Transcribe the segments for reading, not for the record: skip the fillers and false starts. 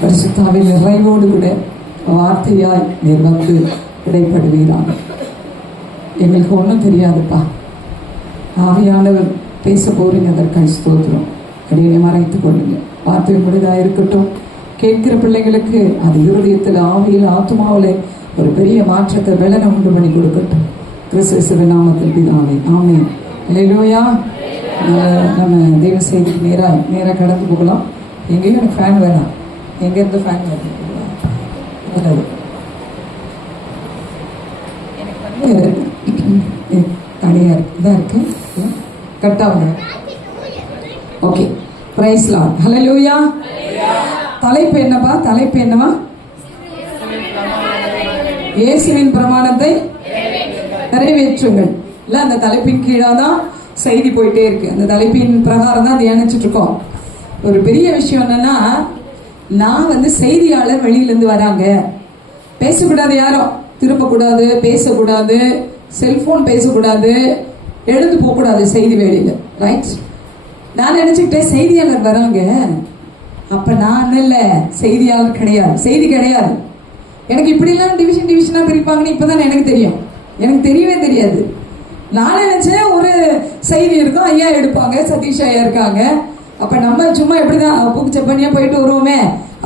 பரிசுத்தாவின் நிறைவோடு கூட வார்த்தையாய் நீர் வந்து இடைப்படுவீராக. எங்களுக்கு ஒன்றும் தெரியாதுப்பா, ஆவியானவர் பேச போறீங்க, அதற்காக ஸ்தோத்திரம். அடியை மறைத்துக் கொள்ளுங்க. வார்த்தை முடிதாக இருக்கட்டும். கேட்கிற பிள்ளைங்களுக்கு அது இருதயத்தில், ஆவியில், ஆத்மாவில் ஒரு பெரிய மாற்றத்தை பலனை உண்டு பண்ணி கொடுக்கட்டும். கிறிஸ்து நாமத்தில் பிதாவே, ஆமென். அல்லேலூயா. நம்ம தெய்வ செய்திக்கு நேராக கடந்து போகலாம். எங்கேயும் எனக்கு ஃபேன் வேணாம். எங்கேருந்து ஃபேன் வருது? தனியாக இதாக இருக்கு, கட்டாக. Okay, praise lord. ஹல்லேலூயா. தலைப்பு என்னப்பா? தலைப்பு என்னவா? இயேசுவின் பிரமாணத்தை நிறைவேற்றுங்கள். இல்லை, அந்த தலைப்பின் கீழாக தான் செய்தி போயிட்டே இருக்கு. அந்த தலைப்பின் பிரகாரம் தான் தியானிச்சுட்டு இருக்கோம். ஒரு பெரிய விஷயம் என்னன்னா, நான் செய்தியாளர் வெளியிலேருந்து வராங்க, பேசக்கூடாது, யாரும் திருப்பக்கூடாது, பேசக்கூடாது, செல்போன் பேசக்கூடாது, எழுந்து போகக்கூடாது செய்தி வேலையில், ரைட்? நான் நினைச்சுக்கிட்டேன் செய்தியாளர் வராங்க, அப்ப நான் இல்லை செய்தியாளர் கிடையாது, செய்தி கிடையாது. எனக்கு இப்படிலாம் டிவிஷனா பிரிப்பாங்கன்னு இப்பதான் எனக்கு தெரியும். எனக்கு தெரியவே தெரியாது. நான் நினைச்சேன் ஒரு செய்தி இருக்கும், ஐயா எடுப்பாங்க, சதீஷ் ஐயா இருக்காங்க, அப்ப நம்ம சும்மா எப்படிதான் பூக்கு செப்பனியா போயிட்டு வருவோமே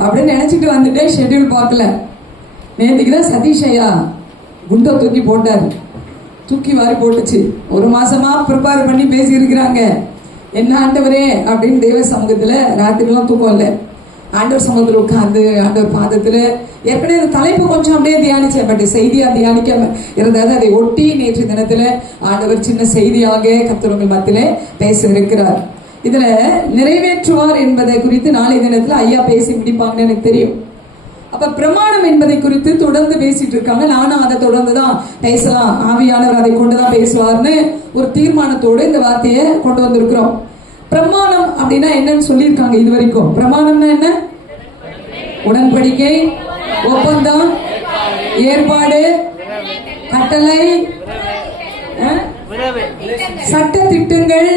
அப்படின்னு நினைச்சிட்டு வந்துட்டு ஷெட்யூல் பார்க்கல. நேற்றுக்குதான் சதீஷ் ஐயா குண்டை தூக்கி போட்டாரு, தூக்கி வாரி போட்டுச்சு. ஒரு மாசமா ப்ரிப்பேர் பண்ணி பேசி இருக்கிறாங்க. என்ன ஆண்டவரே அப்படின்னு தெய்வ சமூகத்துல ராத்திரிலாம் தூக்கம் இல்லை. ஆண்டவர் சமூகத்தில் உட்கார்ந்து ஆண்டவர் பாதத்துல ஏற்கனவே அந்த தலைப்பு கொஞ்சம் அப்படியே தியானிச்சேன், பட் செய்தியா தியானிக்காம இருந்தது. அதை ஒட்டி நேற்று தினத்துல ஆண்டவர் சின்ன செய்தியாக கர்த்தர் மத்தியிலே பேச இருக்கிறார். இதுல நிறைவேற்றுவார் என்பதை குறித்து நாளை தினத்துல ஐயா பேசி முடிப்பாங்கன்னு எனக்கு தெரியும். அப்ப பிரமாணம் என்பதை குறித்து தொடர்ந்து பேசிட்டு இருக்காங்க. நானும் அதை தொடர்ந்துதான் பேசலாம், ஆவியானவர் அதை கொண்டுதான் பேசுவார்னு ஒரு தீர்மானத்தோடு இந்த வார்த்தையை கொண்டு வந்திருக்கிறோம். பிரமாணம் அப்படின்னா என்னன்னு சொல்லியிருக்காங்க இது வரைக்கும். பிரமாணம்னா என்ன? உடன்படிக்கை, ஒப்பந்தம், ஏற்பாடு, கட்டளை, சட்ட திட்டங்கள்,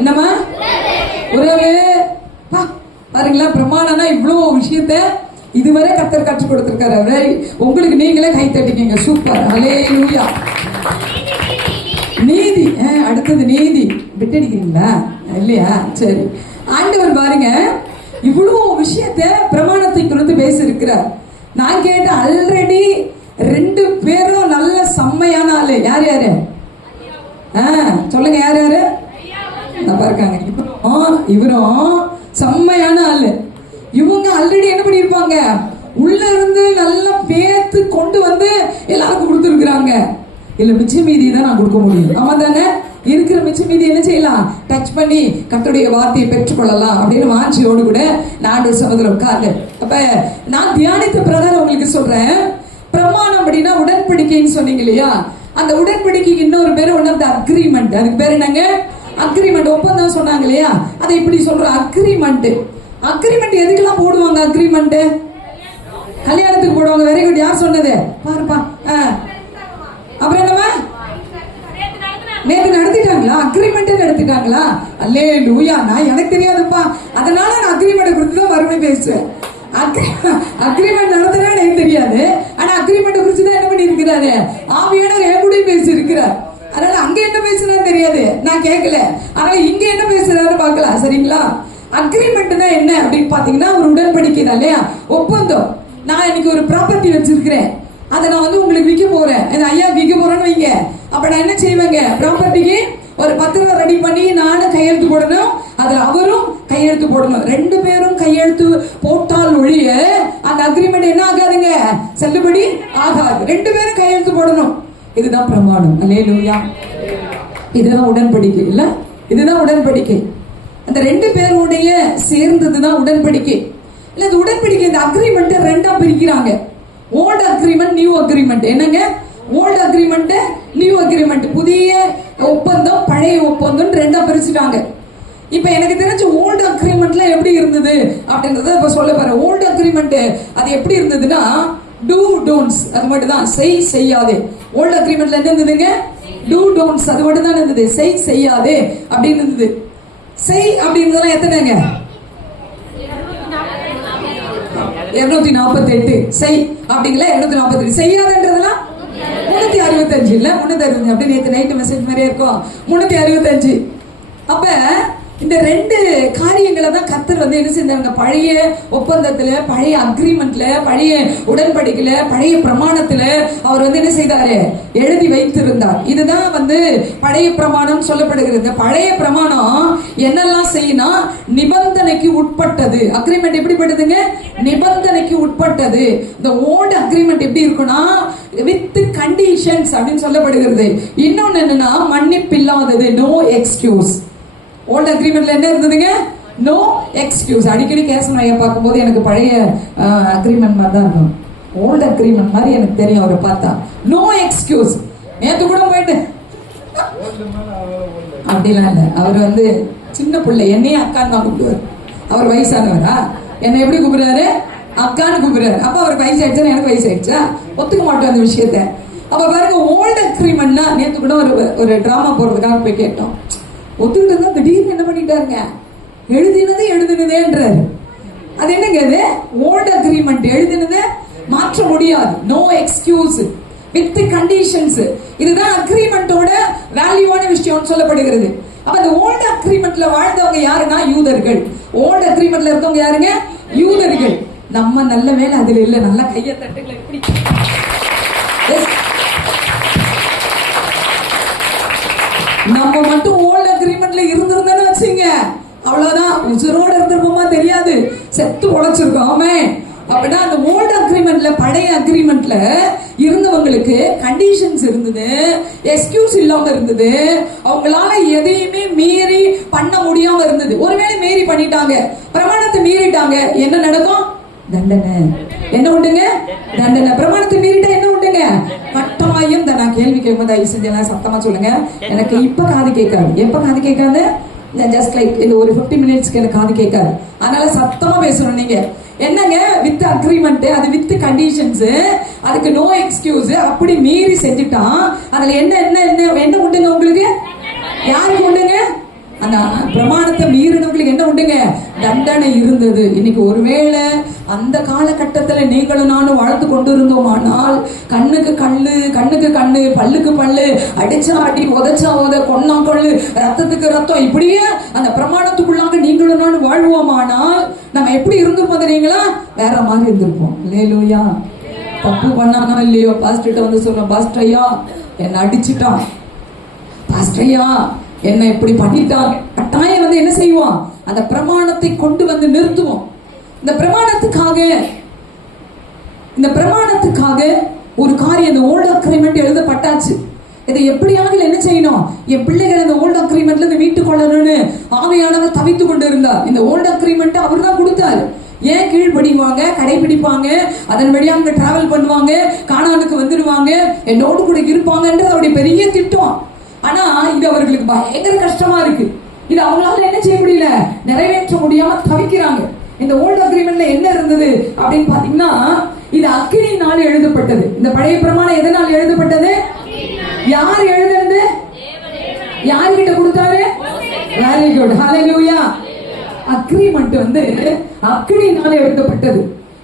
என்னமா உறவு. பாருங்களா, பிரமாணம்னா இவ்வளவு விஷயத்த இதுவரை கர்த்தர் கற்றுக் கொடுத்திருக்காரு. உங்களுக்கு நீங்களே கை தட்டிக்கீங்க, சூப்பர், ஹல்லேலூயா. நீதி, அடுத்தது நீதி. விட்டடிக்கிறீங்களா? இல்லையா? சரி. ஆண்டவர் பாருங்க இவ்வளவு விஷயத்த பிரமாணத்தை குறித்து பேசி இருக்கிறார். நான் கேட்ட ஆல்ரெடி 2 பேரும் நல்ல செம்மையான ஆளு. யார் யாரு? சொல்லுங்க, யார் யாரு? இருக்காங்க. இவரும் செம்மையான ஆளு. இவங்க ஆல்ரெடி என்ன பண்ணிருப்பாங்க, உள்ள இருந்து நல்லா பேத்து கொண்டு வந்து எல்லாருக்கும் கொடுத்துருக்குறாங்க. இல்ல மிச்ச மீதி தான் நான் கொடுக்க முடியும். ஆமா தானே? இருக்கிற மிச்ச மீதி என்ன செய்யலாம், டச் பண்ணி கர்த்தருடைய வார்த்தையை பெற்றுக்கொள்ளலாம் அப்படின்னு வாஞ்சியோடு கூட நான் சகோதரர் உட்கார்ந்து. அப்ப நான் தியானித்த பிரகாரம் உங்களுக்கு சொல்றேன். பிரமாணம் அப்படின்னா உடன்படிக்கைன்னு சொன்னீங்க இல்லையா? அந்த உடன்படிக்கைக்கு இன்னொரு பேர் ஒன் ஆஃப் த அக்ரிமெண்ட். அதுக்கு பேர் என்னங்க? அக்ரிமெண்ட். ஒப்பந்தம் சொன்னாங்க இல்லையா? அதை இப்படி சொல்ற அக்ரிமெண்ட். அக்ரிமெண்ட் எதுக்கெல்லாம் போடுவாங்க? அக்ரிமெண்ட் கல்யாணத்துக்கு போடுவாங்க. Very good. யார் சொன்னது? பாருப்பா. அப்புறம் என்னமா, நேற்று நடத்திட்டாங்களா? அக்ரிமெண்ட் நடத்திட்டாங்களா? அல்லேலூயா. நான் எனக்கு தெரியாதுப்பா, அதனால நான் அக்ரிமெண்ட் குறித்து தான் மறுபடியும் பேசுவேன். அக்ரிமெண்ட் நடத்தினா எனக்கு தெரியாது, ஆனா அக்ரிமெண்ட் குறித்து தான் என்ன பண்ணி இருக்கிறாரு ஆவியானவர் என் கூட பேசி இருக்கிறார். அதனால அங்க என்ன பேசுறான்னு தெரியாது, நான் கேட்கல. ஆனா இங்க என்ன பேசுறாரு பார்க்கலாம், சரிங்களா? அக்ரிமெண்ட்னா என்ன அப்படின்னு பாத்தீங்கன்னா ஒரு உடன்படிக்கை தான் இல்லையா? ஒப்பந்தம். நான் இன்னைக்கு ஒரு ப்ராப்பர்ட்டி வச்சிருக்கிறேன், அதை நான் உங்களுக்கு விற்க போறேன், ஐயா விற்க போறேன்னு வைங்க. அப்ப நான் என்ன செய்வேங்க, ப்ராப்பர்ட்டிக்கு ஒரு பத்திரம் ரெடி பண்ணி நானும் கையெழுத்து போடணும், அதுல அவரும் கையெழுத்து போடணும். 2 பேரும் கையெழுத்து போட்டால் ஒழிய அந்த அக்ரிமெண்ட் என்ன ஆகாதுங்க, செல்லுபடி ஆகாது. 2 பேரும் கையெழுத்து போடணும். இதுதான் பிரமாணம். அல்லேலூயா. இதுதான் உடன்படிக்கை. இல்ல, இதுதான் உடன்படிக்கை. அந்த 2 பேருடைய சேர்ந்ததுதான் உடன்படிக்கை. இல்ல, இந்த உடன்படிக்கை, இந்த அக்ரிமெண்ட் 2ஆ பிரிக்கிறாங்க. Old agreement, new agreement. என்னங்க? Old agreement, new agreement. புதிய ஒப்பந்தம், பழைய ஒப்பந்தம் 2ஆ பிரிச்சுட்டாங்க. இப்ப எனக்கு தெரிஞ்ச ஓல்ட் அக்ரிமெண்ட்ல எப்படி இருந்தது அப்படின்றத இப்ப சொல்ல போறேன். ஓல்ட் அக்ரிமெண்ட் அது எப்படி இருந்ததுன்னா, டூ டோன்ட்ஸ், அது மட்டும் தான். செய் செய்யாதே. ஓல்ட் அக்ரிமெண்ட்ல என்ன இருந்ததுங்க? டூ டோன்ட்ஸ், அது மட்டும் தான் இருந்தது. செய் செய்யாதே அப்படின்னு இருந்தது. செய் அப்படின்றதெல்லாம் எத்தனைங்க? 248 செய் அப்படிங்களா, 248 செய்யாதன்றதுலாம் 365 இல்ல 365 அப்படி நேற்று நைட்டு மெசேஜ் மாதிரியே இருக்கும் 365. அப்ப இந்த ரெண்டு காரியங்களை தான் கர்த்தர் வந்து என்ன செஞ்சாங்க, பழைய ஒப்பந்தத்துல, பழைய அக்ரிமெண்ட்ல, பழைய உடன்படிக்கையில, பழைய பிரமாணத்துல அவர் வந்து என்ன செய்தாரு, எழுதி வைத்திருந்தார். இதுதான் வந்து பழைய பிரமாணம் சொல்லப்படுகிறது. இந்த பழைய பிரமாணம் என்னெல்லாம் செய்யணும், நிபந்தனைக்கு உட்பட்டது. அக்ரிமெண்ட் எப்படிப்பட்டதுங்க, நிபந்தனைக்கு உட்பட்டது. இந்த ஓல்டு அக்ரிமெண்ட் எப்படி இருக்குன்னா வித் கண்டிஷன்ஸ் அப்படின்னு சொல்லப்படுகிறது. இன்னொன்னு என்னன்னா மன்னிப்பில்லாதது, நோ எக்ஸ்கியூஸ். ஓல்ட் அக்ரிமெண்ட்ல என்ன இருந்ததுங்க, நோ எக்ஸ்கியூஸ். அடிக்கடி கேசவன் ஐயா பார்க்கும்போது எனக்கு பழைய அக்ரிமெண்ட் மாதிரி தான் இருக்கும், ஓல்ட் அக்ரிமெண்ட் மாதிரி எனக்கு தெரியும் அவரை பார்த்தா. No excuse. நேற்று கூட போயிட்டு அப்படிலாம் இல்லை, அவர் வந்து சின்ன பிள்ளை, என்னையே அக்கான்னு தான் கூப்பிடுவார். அவர் வயசானவரா, என்னை எப்படி கூப்பிடுறாரு, அக்கான்னு கூப்பிடுறாரு. அப்ப அவருக்கு வயசு ஆயிடுச்சா, எனக்கு வயசு ஆயிடுச்சா, ஒத்துக்க மாட்டோம் அந்த விஷயத்த. அப்ப பாருங்க, ஓல்ட் அக்ரிமெண்ட்னா நேற்று கூட ஒரு டிராமா போறதுக்காக போய் கேட்டோம். ஒத்துக்கிட்டு திடீர்னு என்ன பண்ணிட்டாருங்க, எழுதினதேன்றாரு. அது என்னங்க, அது ஓல்ட் அக்ரிமெண்ட், எழுதினதை மாற்ற முடியாது, நோ எக்ஸ்கியூஸ் வித் கண்டிஷன்ஸ். இதுதான் அக்ரிமெண்டோட வேல்யூவான விஷயம் சொல்லப்படுகிறது. அப்ப அந்த ஓல்ட் அக்ரிமெண்ட்ல வாழ்ந்தவங்க யாருன்னா யூதர்கள். ஓல்ட் அக்ரிமெண்ட்ல இருக்கவங்க யாருங்க, யூதர்கள். நம்ம நல்ல வேலை அதுல இல்ல, நல்ல கைய தட்டுகளை எப்படி நம்ம மட்டும் ஓல்ட் அக்ரிமெண்ட்ல இருந்திருந்தேன்னு வச்சுங்க, அவ்வளவுதான், உசுரோட இருந்திருப்போமா தெரியாது, செத்து உழைச்சிருக்கோம். ஆமே. அப்படின்னா அந்த ஓல்ட் அக்ரிமெண்ட்ல, பழைய அக்ரிமெண்ட்ல இருந்தவங்களுக்கு கண்டிஷன்ஸ் இருந்தது, எக்ஸ்கியூஸ் இல்லாம இருந்தது, அவங்களால எதையுமே மீறி பண்ண முடியாம இருந்தது. ஒருவேளை மீறி பண்ணிட்டாங்க, பிரமாணத்தை மீறிட்டாங்க, என்ன நடக்கும், தண்டனை. என்ன உண்டுங்க, தண்டனை. பிரமாணத்தை மீறிட்டா என்ன உண்டுங்க, கட்டாயம். நான் கேள்வி கேட்கும்போது தயவு செஞ்சு சத்தமா சொல்லுங்க, எனக்கு இப்ப காது கேட்காது. எப்ப காது கேட்காது, ஜஸ்ட் லைக் இந்த ஒரு 50 மினிட்ஸ்க்கு எனக்கு காது கேட்காது. அதனால சத்தமா பேசணும். நீங்க என்னங்க, வித் அக்ரிமெண்ட், அது வித் கண்டிஷன்ஸ், அதுக்கு நோ எக்ஸ்கியூஸ். அப்படி மீறி செஞ்சுட்டான், அதுல என்ன என்ன என்ன என்ன உண்டுங்க உங்களுக்கு, யாருக்கு உண்டுங்க, அந்த பிரமாணத்தை மீறினவங்களுக்கு என்ன உண்டுங்க, தண்டனை இருந்தது. இன்னைக்கு ஒருவேளை அந்த காலகட்டத்துல நீங்களும் நானும் வாழ்த்து கொண்டு இருந்தோமானால், கண்ணுக்கு கண்ணு, கண்ணுக்கு கண்ணு, பல்லுக்கு பல்லு, அடிச்சா அடி, உதச்சா உத, கொன்னா கொள்ளு, ரத்தத்துக்கு ரத்தம், இப்படியே அந்த பிரமாணத்துக்குள்ளாக நீங்களும் நானும் வாழ்வோமானால் நம்ம எப்படி இருந்திருப்போம் தெரியுங்களா, வேற மாதிரி இருந்திருப்போம். இல்லையா, தப்பு பண்ணானோ இல்லையோ, பாஸ்டர்கிட்ட வந்து சொல்றோம், பாஸ்டர் ஐயா என்ன அடிச்சுட்டான், பாஸ்டர் ஐயா என்ன இப்படி பண்ணிட்டான். கட்டாயம் வந்து என்ன செய்வோம், அந்த பிரமாணத்தை கொண்டு வந்து நிறுத்துவோம். இந்த பிரமாணத்துக்காக ஒரு காரியம், இந்த ஓல்ட் அக்ரிமெண்ட் எழுதப்பட்டாச்சு. இதை எப்படியாவது என்ன செய்யணும், என் பிள்ளைகள் இந்த ஓல்ட் அக்ரிமெண்ட்ல இருந்து மீட்டுக் கொள்ளணும்னு ஆவியானவர் தவித்து கொண்டு இருந்தார். இந்த ஓல்ட் அக்ரிமெண்ட் அவர் தான் கொடுத்தாரு. ஏன் கீழ்படிவாங்க, கடைபிடிப்பாங்க, அதன் வழியா அவங்க டிராவல் பண்ணுவாங்க, கானானுக்கு வந்துடுவாங்க, என்னோடு கூட இருப்பாங்கன்றது அவருடைய பெரிய திட்டம். ஆனா இது அவர்களுக்கு பயங்கர கஷ்டமா இருக்கு. இது அவங்களால என்ன செய்ய முடியல, நிறைவேற்ற முடியாம தவிக்கிறாங்க. இந்த ஓல்ட் அக்ரிமெண்ட்ல என்ன இருந்தது அப்படின்னு பாத்தீங்கன்னா, இது அக்கினியினால் எழுதப்பட்டது. இந்த பழைய பிரமாணம் எதனால் எழுதப்பட்டது, யார் எழுதுறது, யார்கிட்ட கொடுத்தாரு, வெரி குட், ஹalleluya. அக்ரிமெண்ட் வந்து அக்கினியினால் எழுதப்பட்டது.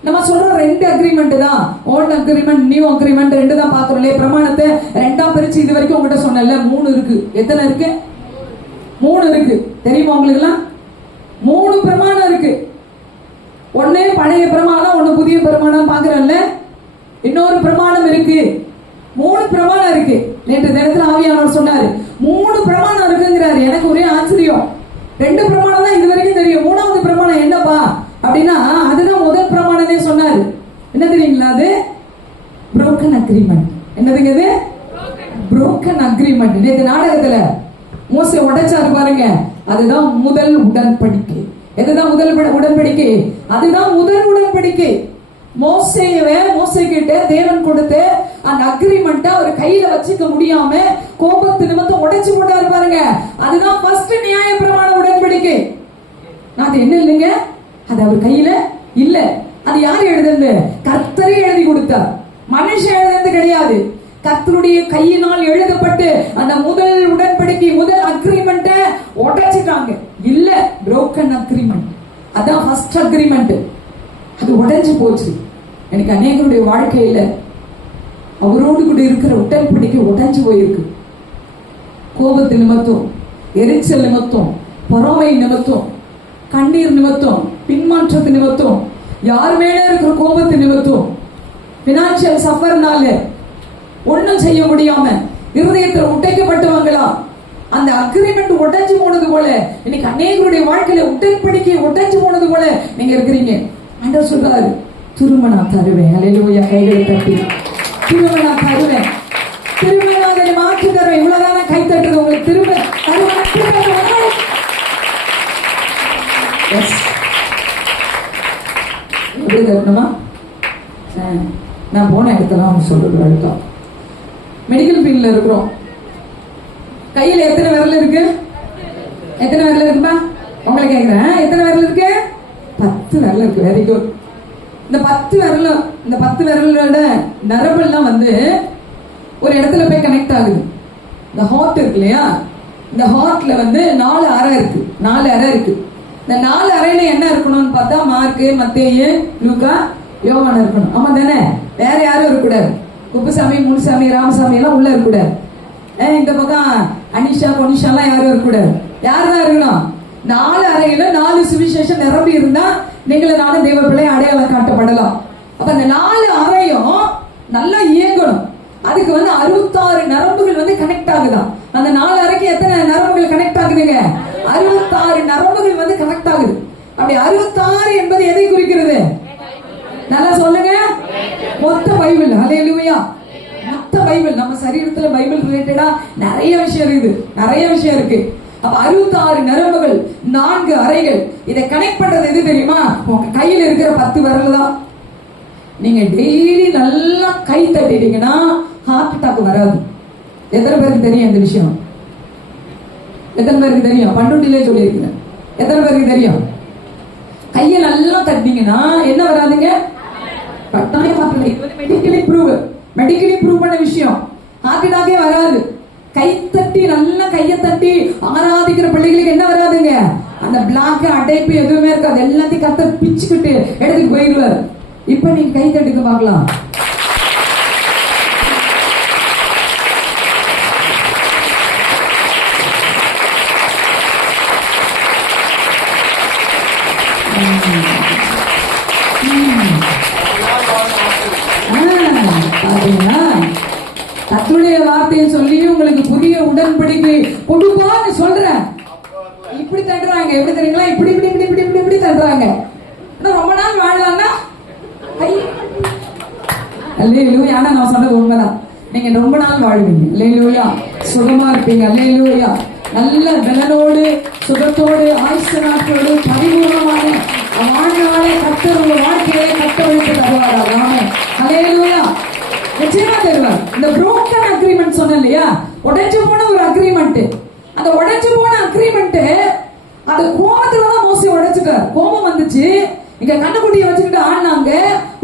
நம்ம சொல்றோம் ரெண்டு அக்ரிமெண்ட் தான், ஓல்ட் அக்ரிமெண்ட், நியூ அக்ரிமெண்ட், ரெண்டு தான் பாக்குறோம். பிரமாணத்தை ரெண்டா பிரிச்சு இது வரைக்கும் உங்ககிட்ட சொன்னல, 3 இருக்கு. எத்தனை இருக்கு, 3 இருக்கு. தெரியுமா உங்களுக்கு எல்லாம்? 3 பிரமாணம் இருக்கு. ஒண்ணு பழைய பிரமாணம், ஒண்ணு புதிய பிரமாணம் பாக்குறோம்ல. இன்னொரு பிரமாணம் இருக்கு. 3 பிரமாணம் இருக்கு. நேற்று தினத்துல ஆவியானவர் சொன்னாரு 3 பிரமாணம் இருக்குங்கிறாரு. எனக்கு ஒரே ஆச்சரியம். 2 பிரமாணம் தான் இது வரைக்கும் தெரியும். 3வது பிரமாணம் என்னப்பா அப்படின்னா, அதுதான் முதல் பிரமாணமே சொன்னாரு. என்ன தெரியுங்களா, அது broken agreement. என்னதுங்க இது, broken agreement. நேற்று நாடகத்துல மோசே உடைச்சாரு பாருங்க, அதுதான் முதல் உடன்படிக்கை. எதுதான் முதல் உடன்படிக்கை, அதுதான் முதல் உடன்படிக்கை. மோசே கிட்ட தேவன் கொடுத்த அந்த அக்ரிமெண்ட் அவர் கையில வச்சுக்க முடியாம கோபத்து நிமித்தம் உடைச்சு போட்டாரு பாருங்க, அதுதான் ஃபர்ஸ்ட் நியாய பிரமாண உடன்படிக்கை. அது என்ன இல்லைங்க, அது அவர் கையில இல்ல. அது யார் எழுதுறது, கர்த்தரே எழுதி கொடுத்தார். மனுஷன் எழுதுறது கிடையாது. கர்த்தருடைய கையினால் எழுதப்பட்டு அந்த முதல் உடன்படிக்கை, முதல் அக்ரிமெண்ட் உடைச்சிட்டாங்க. இல்ல, broken agreement. அதான் ஃபர்ஸ்ட் அக்ரிமெண்ட். அது உடைஞ்சு போச்சு. எனக்கு அநேகருடைய வாழ்க்கையில அவரோடு கூட இருக்கிற உடன்படிக்கை உடைஞ்சு போயிருக்கு. கோபத்து நிமித்தம், எரிச்சல் நிமித்தம், பொறாமை நிமித்தம், கண்ணீர் நிமித்தம், பின்மாற்றத்து நிமித்தம், யார் மேல இருக்கிற கோபத்து நிமித்தம், பினான்சியல் சஃபர்னால ஒன்னும் செய்ய முடியாம இருதயத்தில் உடைக்கப்பட்டவங்களா அந்த அக்ரிமெண்ட் உடைஞ்சு போனது போல இன்னைக்கு அநேகருடைய வாழ்க்கையில உடன்படிக்கை உடைஞ்சு போனது போல நீங்க இருக்கிறீங்க. ஆண்டவர் சொல்றாரு, திரும்ப நான் தருவேன். அல்லேலூயா. கைகளை தட்டி திரும்ப நான் தருவேன், திரும்ப நான் அதை மாற்றி தருவேன். இவ்வளவுதான் கை தட்டுறது உங்களுக்கு திரும்ப எப்படி தரணுமா? நான் போன இடத்துல அவங்க சொல்றது அழுத்தம். மெடிக்கல் ஃபீல்ட்ல இருக்கிறோம். கையில எத்தனை விரல் இருக்கு? எத்தனை விரல் இருக்குப்பா? உங்களை கேட்கிறேன், எத்தனை விரல் இருக்கு? 10 விரல் இருக்கு. Very good. இந்த 10 விரலோட நரம்பெல்லாம் ஒரு இடத்துல போய் கனெக்ட் ஆகுது. இந்த ஹார்ட் இருக்கு இல்லையா, இந்த ஹார்ட்ல 4 அறை இருக்கு. 4 அறை இருக்கு. இந்த 4 அறையில என்ன இருக்கணும்னு பார்த்தா மார்க்கு, மத்தேயு, லூக்கா, யோவான் இருக்கணும். ஆமா தானே? வேற யாரும் இருக்கக்கூடாது. குப்புசாமி, முனுசாமி, ராமசாமி எல்லாம் உள்ள இருக்கக்கூடாது. இந்த பக்கம் அனிஷா, பொனிஷா எல்லாம் யாரும் இருக்கக்கூடாது. யாருதான் இருக்கணும்? 4 அறையில 4 சுவிசேஷம் நிரம்பி இருந்தா நீங்கள நானும் தெய்வ பிள்ளை அடையாளம் காட்டப்படலாம். அப்ப அந்த 4 அறையும் நல்லா இயங்கணும். அதுக்கு 66 நரம்புகள் கனெக்ட் ஆகுதான். அந்த 4 அறைக்கு எத்தனை நரம்புகள் கனெக்ட் ஆகுதுங்க? 66 நரம்புகள் கனெக்ட் ஆகுது. அப்படி 66 என்பது எதை குறிக்கிறது? நல்லா சொல்லுங்க. மொத்த பைபிள். அல்லேலூயா. மொத்த பைபிள். நம்ம சரீரத்துல பைபிள் ரிலேட்டடா நிறைய விஷயம் இருக்கு. அப்ப 66 நரம்புகள், 4 அறைகள். இதை கனெக்ட் பண்றது எது தெரியுமா? உங்க கையில இருக்கிற 10 விரல் தான். நீங்க டெய்லி நல்லா கை தட்டிட்டீங்கன்னா ஹார்ட் அட்டாக் வராது. எத்தனை பேருக்கு தெரியும் இந்த விஷயம்? எத்தனை பேருக்கு தெரியும்? பண்டுட்டிலே சொல்லியிருக்கிறேன். எத்தனை பேருக்கு தெரியும்? கையை நல்லா தட்டினீங்கன்னா என்ன வராதுங்க? கட்டாயம் மெடிக்கலி ப்ரூவ் பண்ண விஷயம். ஹார்ட் அட்டாக்கே வராது. கை தட்டி நல்லா கையை தட்டி ஆராதிக்கிற பிள்ளைகளுக்கு என்ன வராதுங்க? அந்த பிளாக் அடைப்பு எதுவுமே இருக்காது. எல்லாத்தையும் கத்த பிச்சுக்கிட்டு எடுத்துட்டு போயிடுவார். இப்ப நீங்க கை தட்டுக்கு பார்க்கலாம். கர்த்தருடைய வார்த்தையை சொல்லி உங்களுக்கு புதிய உடன்படிக்கை கொடுப்பான்னு சொல்றேன். இப்படி தட்டுறாங்க. எப்படி தெரியுங்களா? இப்படி இப்படி இப்படி இப்படி இப்படி இப்படி தட்டுறாங்க. ரொம்ப நாள் வாழலாம்னா அல்லேலூயா. ஆனா நான் சொன்னது உண்மைதான். நீங்க ரொம்ப நாள் வாழ்வீங்க. அல்லேலூயா. சுகமா இருப்பீங்க. அல்லேலூயா. நல்ல பலனோடு, சுகத்தோடு, ஆயுசு நாட்களோடு பரிபூர்ணமான வாழ்நாளை கர்த்தர் உங்க வாழ்க்கையை கட்டவிழ்த்து தருவாரா? ஆமென். அல்லேலூயா. நிச்சயமா தருவார். இந்த புரோக்கன் அக்ரிமெண்ட் சொன்ன இல்லையா, உடைஞ்சு போன ஒரு அக்ரிமெண்ட். அந்த உடைஞ்சு போன அக்ரிமெண்ட் அது கோபத்துலதான் மோசே உடைச்சுட்டார். கோபம் வந்துச்சு. இங்க கண்ணுக்குட்டியை வச்சுக்கிட்டு ஆடினாங்க.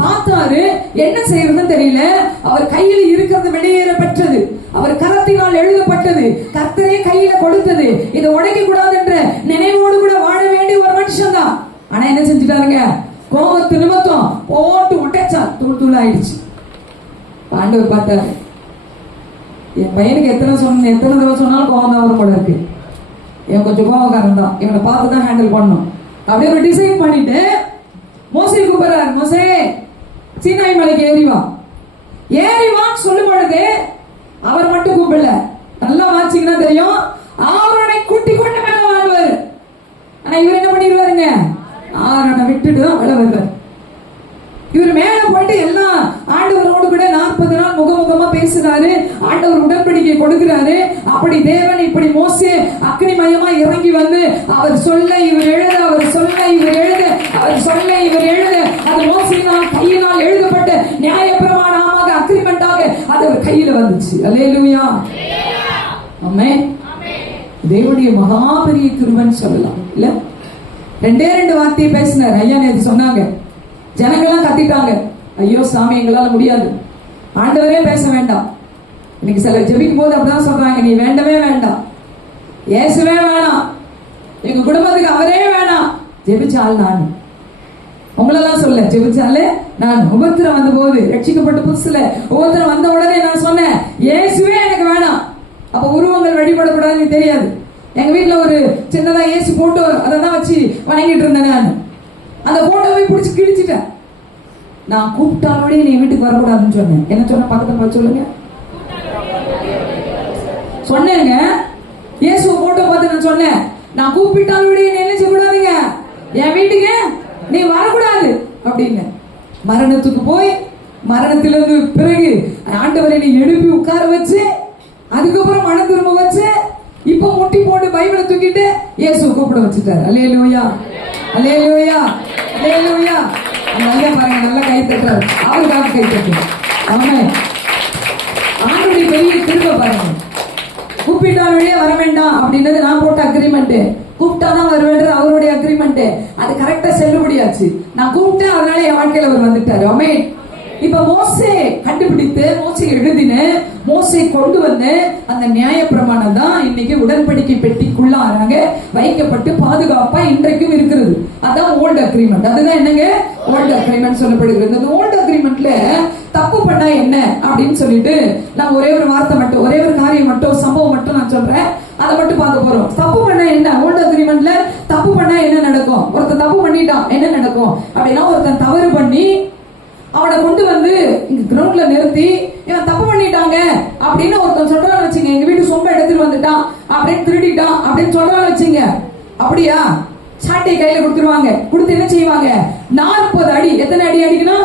பார்த்தாரு, என்ன செய்யறதுன்னு தெரியல. அவர் கையில் இருக்கிறது வெளியேற பெற்றது. அவர் கரத்தினால் எழுதப்பட்டது. கர்த்தரே கையில கொடுத்தது. இதை உடைக்க கூடாது என்ற நினைவோடு கூட வாழ வேண்டிய ஒரு மனுஷன் தான். ஆனா என்ன செஞ்சுட்டாருங்க? கோபத்து நிமித்தம் போட்டு உடைச்சா தூள் தூள் ஆயிடுச்சு. ஆண்டவர் பார்த்தாரு, என் பையனுக்கு எத்தனை தடவை சொன்னாலும் கோபம் தான் வரும் போல இருக்கு. இவன் கொஞ்சம் கோபக்காரன் தான், இவனை பார்த்து தான் ஹேண்டில் பண்ணணும். அப்படியே ஒரு டிசைன் பண்ணிட்டு மோசே கூப்பிடுறாரு. மோசே, சீனாய் மலைக்கு ஏறிவான்னு சொல்லும் பொழுது அவர் மட்டும் கூப்பிடல. நல்லா வாசிங்கன்னா தெரியும், ஆரோனை கூட்டி கொண்டு மேல வாழ்வாரு. ஆனா இவர் என்ன பண்ணிடுவாருங்க? ஆரோனை விட்டுட்டு தான் மேல வருவார். இவர் மேல போயிட்டு எல்லாம் ஆண்டவரோடு கூட 40 நாள் முகமுகமா பேசுறாரு. ஆண்டவர் உடன்படிக்கை கொடுக்கிறாரு. அப்படி தேவன் இப்படி மோசே அக்னிமயமா இறங்கி வந்து அவர் சொல்ல இவர் எழுத, அவர் சொல்ல இவர் எழுத, அவர் சொல்ல இவர் எழுத, அது மோசையினால் கையினால் எழுதப்பட்ட நியாயப்பிரமாணமாக அக்ரிமெண்டாக அது அவர் கையில வந்துச்சு. அல்லேலூயா. ஆமென். தேவனுடைய மகா பெரிய கிருபைன்னு சொல்லலாம். இல்ல, 2 வார்த்தையை பேசினார். ஐயா நேத்து சொன்னாங்க, ஜனங்கள்லாம் கத்திட்டாங்க, ஐயோ சாமி எங்களால முடியாது, ஆண்டவரே பேச வேண்டாம். இன்னைக்கு சிலர் ஜெபிக்கும் போது அப்படிதான் சொல்றாங்க, நீ வேண்டவே வேண்டாம், இயேசுவே வேணாம், எங்க குடும்பத்துக்கு அவரே வேணாம். ஜெபிச்சால் நான் உங்களெல்லாம் சொல்ல ஜெபிச்சாலே, நான் உபத்திரம் வந்த போது ரட்சிக்கப்பட்ட புதுசுல உபத்திரம் வந்த உடனே நான் சொன்னேன், இயேசுவே எனக்கு வேணாம். அப்ப உருவங்கள் வழிபடக்கூடாதுன்னு தெரியாது. எங்க வீட்டுல ஒரு சின்னதா இயேசு போட்டோ அதை தான் வச்சு வணங்கிட்டு இருந்தேன். நான் அந்த போட்டோவை பிடிச்சி கிழிச்சிட்டேன். நான் கூப்பிட்டாலோட நீ வீட்டுக்கு வரக்கூடாதுன்னு சொன்னேன். என்ன சொன்ன பக்கத்துல சொல்லுங்க சொன்னேங்க. இயேசு போட்டோ பார்த்து நான் சொன்னேன், நான் கூப்பிட்டாலோட என்ன செய்யக்கூடாதுங்க, என் வீட்டுக்கு நீ வரக்கூடாது அப்படின்னு. மரணத்துக்கு போய் மரணத்திலிருந்து பிறகு ஆண்டவரை நீ எழுப்பி உட்கார வச்சு, அதுக்கப்புறம் மனம் திரும்ப வச்சு, இப்ப முட்டி போட்டு பைபிளை தூக்கிட்டு இயேசு கூப்பிட வச்சுட்டாரு. அல்லேலூயா, அல்லேலூயா, அல்லேலூயா. நல்லா பாருங்க, நல்லா கை தட்டுறாரு. அவருக்காக கை தட்டு. ஆமென். ஆண்டுடைய பெரிய திரும்ப பாருங்க. கூப்பிட்டாலே வர வேண்டாம் அப்படின்றது நான் போட்ட அக்ரிமெண்ட். கூப்பிட்டாதான் வருவேன்றது அவருடைய அக்ரிமெண்ட். அது கரெக்டா செல்லுபடியாச்சு. நான் கூப்பிட்டேன், அதனால என் வாழ்க்கையில அவர் வந்துட்டாரு. ஆமென். இப்ப மோசே கண்டுபிடித்து, மோசே எழுதின, மோசே கொண்டு வந்து அந்த நியாய பிரமாணம் தான் இன்னைக்கு உடன்படிக்கை பெட்டிக்குள்ளாக வைக்கப்பட்டு பாதுகாப்பா இன்றைக்கும் இருக்கிறது. அதான் ஓல்டு அக்ரிமெண்ட். அதுதான் என்னங்க ஓல்டு அக்ரிமெண்ட் சொல்லப்படுகிறது. அந்த ஓல்டு அக்ரிமெண்ட்ல தப்பு பண்ணா என்ன அப்படின்னு சொல்லிட்டு நான் ஒரே ஒரு வார்த்தை மட்டும், ஒரே ஒரு காரியம் மட்டும், சம்பவம் மட்டும் நான் சொல்றேன். அதை மட்டும் பார்க்க போறோம். தப்பு பண்ணா என்ன, ஓல்டு அக்ரிமெண்ட்ல தப்பு பண்ணா என்ன நடக்கும், ஒருத்தன் தப்பு பண்ணிட்டான் என்ன நடக்கும் அப்படின்னா, ஒருத்தன் தவறு பண்ணி அவனை கொண்டு வந்து இங்க கிரவுண்ட்ல நிறுத்தி இவன் தப்பு பண்ணிட்டாங்க அப்படின்னு ஒருத்தன் சொல்றான்னு வச்சுங்க, எங்க வீட்டு சொம்ப எடுத்துட்டு வந்துட்டான் அப்படின்னு, திருடிட்டான் அப்படின்னு சொல்றான்னு வச்சுங்க, அப்படியா சாட்டை கையில கொடுத்துருவாங்க. கொடுத்து என்ன செய்வாங்க, 40 அடி. எத்தனை அடி அடிக்கணும்,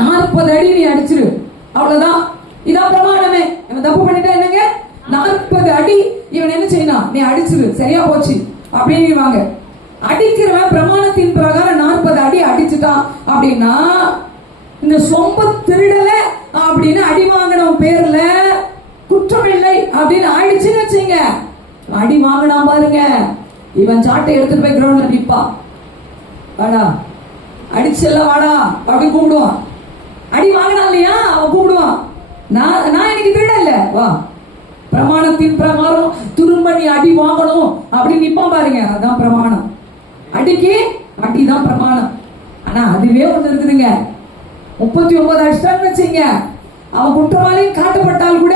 40 அடி நீ அடிச்சிரு, அவ்வளவுதான். இதான் பிரமாணமே. இவன் தப்பு பண்ணிட்டா என்னங்க, 40 அடி இவன் என்ன செய்யணும், நீ அடிச்சிரு, சரியா போச்சு அப்படின்னு. அடிக்கிறவன் பிரமாணத்தின் பிரகாரம் 40 அடி அடிச்சுட்டான் அப்படின்னா, இந்த சொம்ப திருடல அப்படின்னு அடி வாங்கினவன் பேர்ல குற்றம் இல்லை அப்படின்னு ஆயிடுச்சுன்னு வச்சுங்க. அடி வாங்கினா பாருங்க, இவன் சாட்டை எடுத்துட்டு போய் கிரவுண்ட்ல நிப்பா, வாடா அடிச்சல்ல வாடா அப்படி கூப்பிடுவான். அடி வாங்கினா இல்லையா அவன் கூப்பிடுவான், நான் எனக்கு திருட இல்ல, வா பிரமாணத்தின் பிரகாரம் திரும்ப நீ அடி வாங்கணும் அப்படின்னு நிப்பான் பாருங்க. அதான் பிரமாணம். அடிக்கு அடிதான் பிரமாணம். ஆனா அதுவே ஒண்ணு இருக்குதுங்க, 39 அடிச்சான்னு வச்சுங்க, அவன் குற்றவாளியும் காட்டப்பட்டால் கூட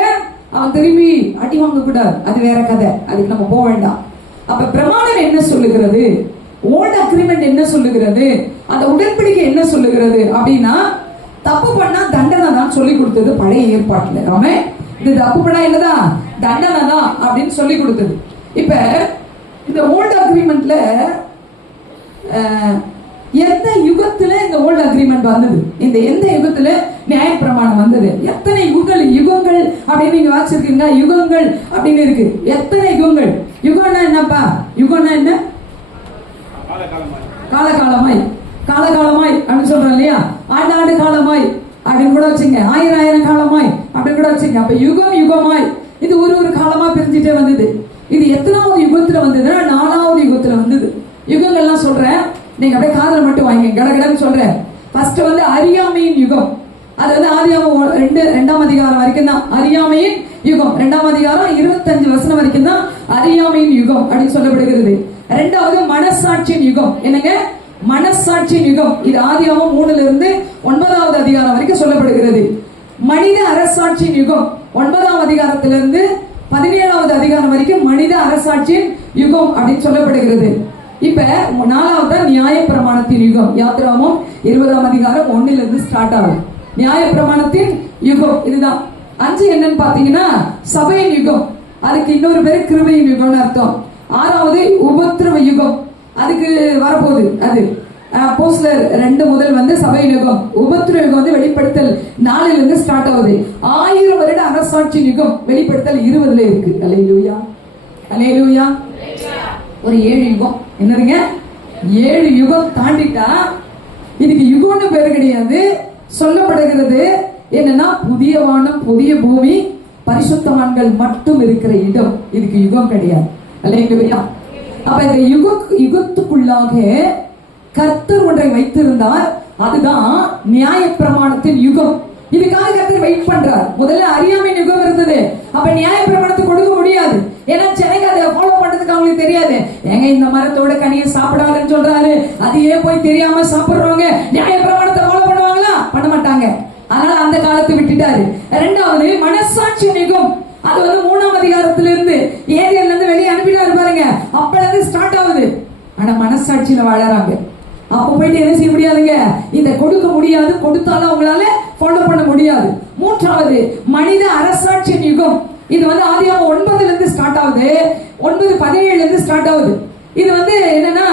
அவன் திரும்பி அடி வாங்க கூடாது. அது வேற கதை, அதுக்கு நம்ம போக வேண்டாம். அப்ப பிரமாணம் என்ன சொல்லுகிறது, ஓல்ட் அக்ரிமெண்ட் என்ன சொல்லுகிறது, அந்த உடன்படிக்கை என்ன சொல்லுகிறது அப்படின்னா, தப்பு பண்ணா தண்டனை தான் சொல்லி கொடுத்தது பழைய ஏற்பாட்டுல. ஆமே, இது தப்பு பண்ணா என்னதான் தண்டனை தான் அப்படின்னு சொல்லி கொடுத்தது. இப்ப இந்த ஓல்ட் அக்ரிமெண்ட்ல எந்த யுகத்துல இந்த ஓல்ட் அக்ரிமெண்ட் வந்தது, இந்த எந்த யுகத்துல நியாய பிரமாணம் வந்தது, எத்தனை யுகங்கள் அப்படின்னு நீங்க வாசிச்சிருக்கீங்க. யுகங்கள் அப்படின்னு இருக்கு, எத்தனை யுகங்கள். யுகம்னா என்னப்பா, யுகம்னா என்ன, காலகாலமாய், காலகாலமாய் அப்படின்னு சொல்றோம் இல்லையா, ஆண்டாண்டு காலமாய் அப்படின்னு கூட வச்சுங்க, ஆயிரம் காலமாய் அப்படின்னு கூட வச்சுங்க. அப்ப யுகம் யுகமாய் இது ஒரு காலமா பிரிஞ்சுட்டே வந்தது. இது எத்தனாவது யுகத்துல வந்ததுன்னா 4வது யுகத்துல வந்தது. யுகங்கள்லாம் சொல்றேன், நீங்க அப்படியே காதல மட்டும் வாங்க, கடகடன்னு சொல்றேன். ஃபர்ஸ்ட் வந்து அறியாமையின் யுகம். அது வந்து ஆதியாகமம் 2ஆம் அதிகாரம் வரைக்கும் தான் அறியாமையின் யுகம். 2ஆம் அதிகாரம் 25 வசனம் வரைக்கும் தான் அறியாமையின் யுகம் அப்படின்னு சொல்லப்படுகிறது. 2வது மனசாட்சியின் யுகம். என்னங்க, மனசாட்சியின் யுகம். இது ஆதியாகமம் 3ல இருந்து 9வது அதிகாரம் வரைக்கும் சொல்லப்படுகிறது. மனித அரசாட்சியின் யுகம் 9ஆம் அதிகாரத்திலிருந்து 17வது அதிகாரம் வரைக்கும் மனித அரசாட்சியின் யுகம் அப்படின்னு சொல்லப்படுகிறது. இப்ப 4வது நியாய பிரமாணத்தின் யுகம். யாத்திராகமம் 20ஆம் அதிகாரம் 1ல இருந்து ஸ்டார்ட் ஆகும். நியாய பிரமாணத்தின் யுகம் இதுதான். 5 என்னன்னு பாத்தீங்கன்னா சபையின் யுகம். அதுக்கு இன்னொரு பேரு கிருபையின் யுகம்னு அர்த்தம். 6வது உபத்திரவ யுகம், அதுக்கு வரப்போகுது. அது அப்போஸ்தலர் 2 முதல் வந்து சபையின் யுகம். உபத்திரவ யுகம் வந்து வெளிப்படுத்தல் 4ல இருந்து ஸ்டார்ட் ஆகுது. 1000 வருட அரசாட்சி யுகம் வெளிப்படுத்தல் 20ல இருக்கு. அல்லேலூயா, அல்லேலூயா. ஒரு 7 யுகம். என்னதுங்க, 7 யுகம் தாண்டிட்டா இதுக்கு யுகம்னு பேரு கிடையாது. சொல்லப்படுகிறது என்னன்னா, புதிய வானம் புதிய பூமி பரிசுத்தவான்கள் மட்டும் இருக்கிற இடம், இதுக்கு யுகம் கிடையாது. அல்லேலூயா. அப்ப இந்த யுகத்துக்குள்ளாக கர்த்தர் ஒன்றை வைத்திருந்தார், அதுதான் நியாய பிரமாணத்தின் யுகம். இதுக்காக கர்த்தர் வெயிட் பண்றார். முதல்ல அறியாமை யுகம் இருந்தது, அப்ப நியாய பிரமாணத்தை கொடுக்க முடியாது, ஏன்னா ஜனங்க அதை ஃபாலோ பண்றதுக்கு அவங்களுக்கு தெரியாது. ஏங்க இந்த மரத்தோட கனியை சாப்பிடாதுன்னு சொல்றாரு, அதையே போய் தெரியாம சாப்பிடுறவங்க நியாய பிரமாணத்தை ஃபாலோ பண்ணுவாங்களா? பண்ண மாட்டாங்க. அதனால அந்த காலத்தை விட்டுட்டாரு. இரண்டாவது மனசாட்சி நிகம். அது வந்து 3ஆம் அதிகாரத்திலிருந்து ஏதேன்ல இருந்து வெளியே அனுப்பிட்டாரு பாருங்க. அப்பல இருந்து ஸ்டார்ட் ஆகுது. ஆனா மனசாட்சியில வாழறாங்க. அப்ப போயிட்டு என்ன செய்ய முடியாதுங்க, இதை கொடுக்க முடியாது, கொடுத்தாலும் அவங்களால ஃபாலோ பண்ண முடியாது. மூன்றாவது மனித அரசாட்சி யுகம். இது வந்து ஆதியாகமம் 9ல இருந்து ஸ்டார்ட் ஆகுது, 9:17 இருந்து ஸ்டார்ட் ஆகுது. இது வந்து என்னன்னா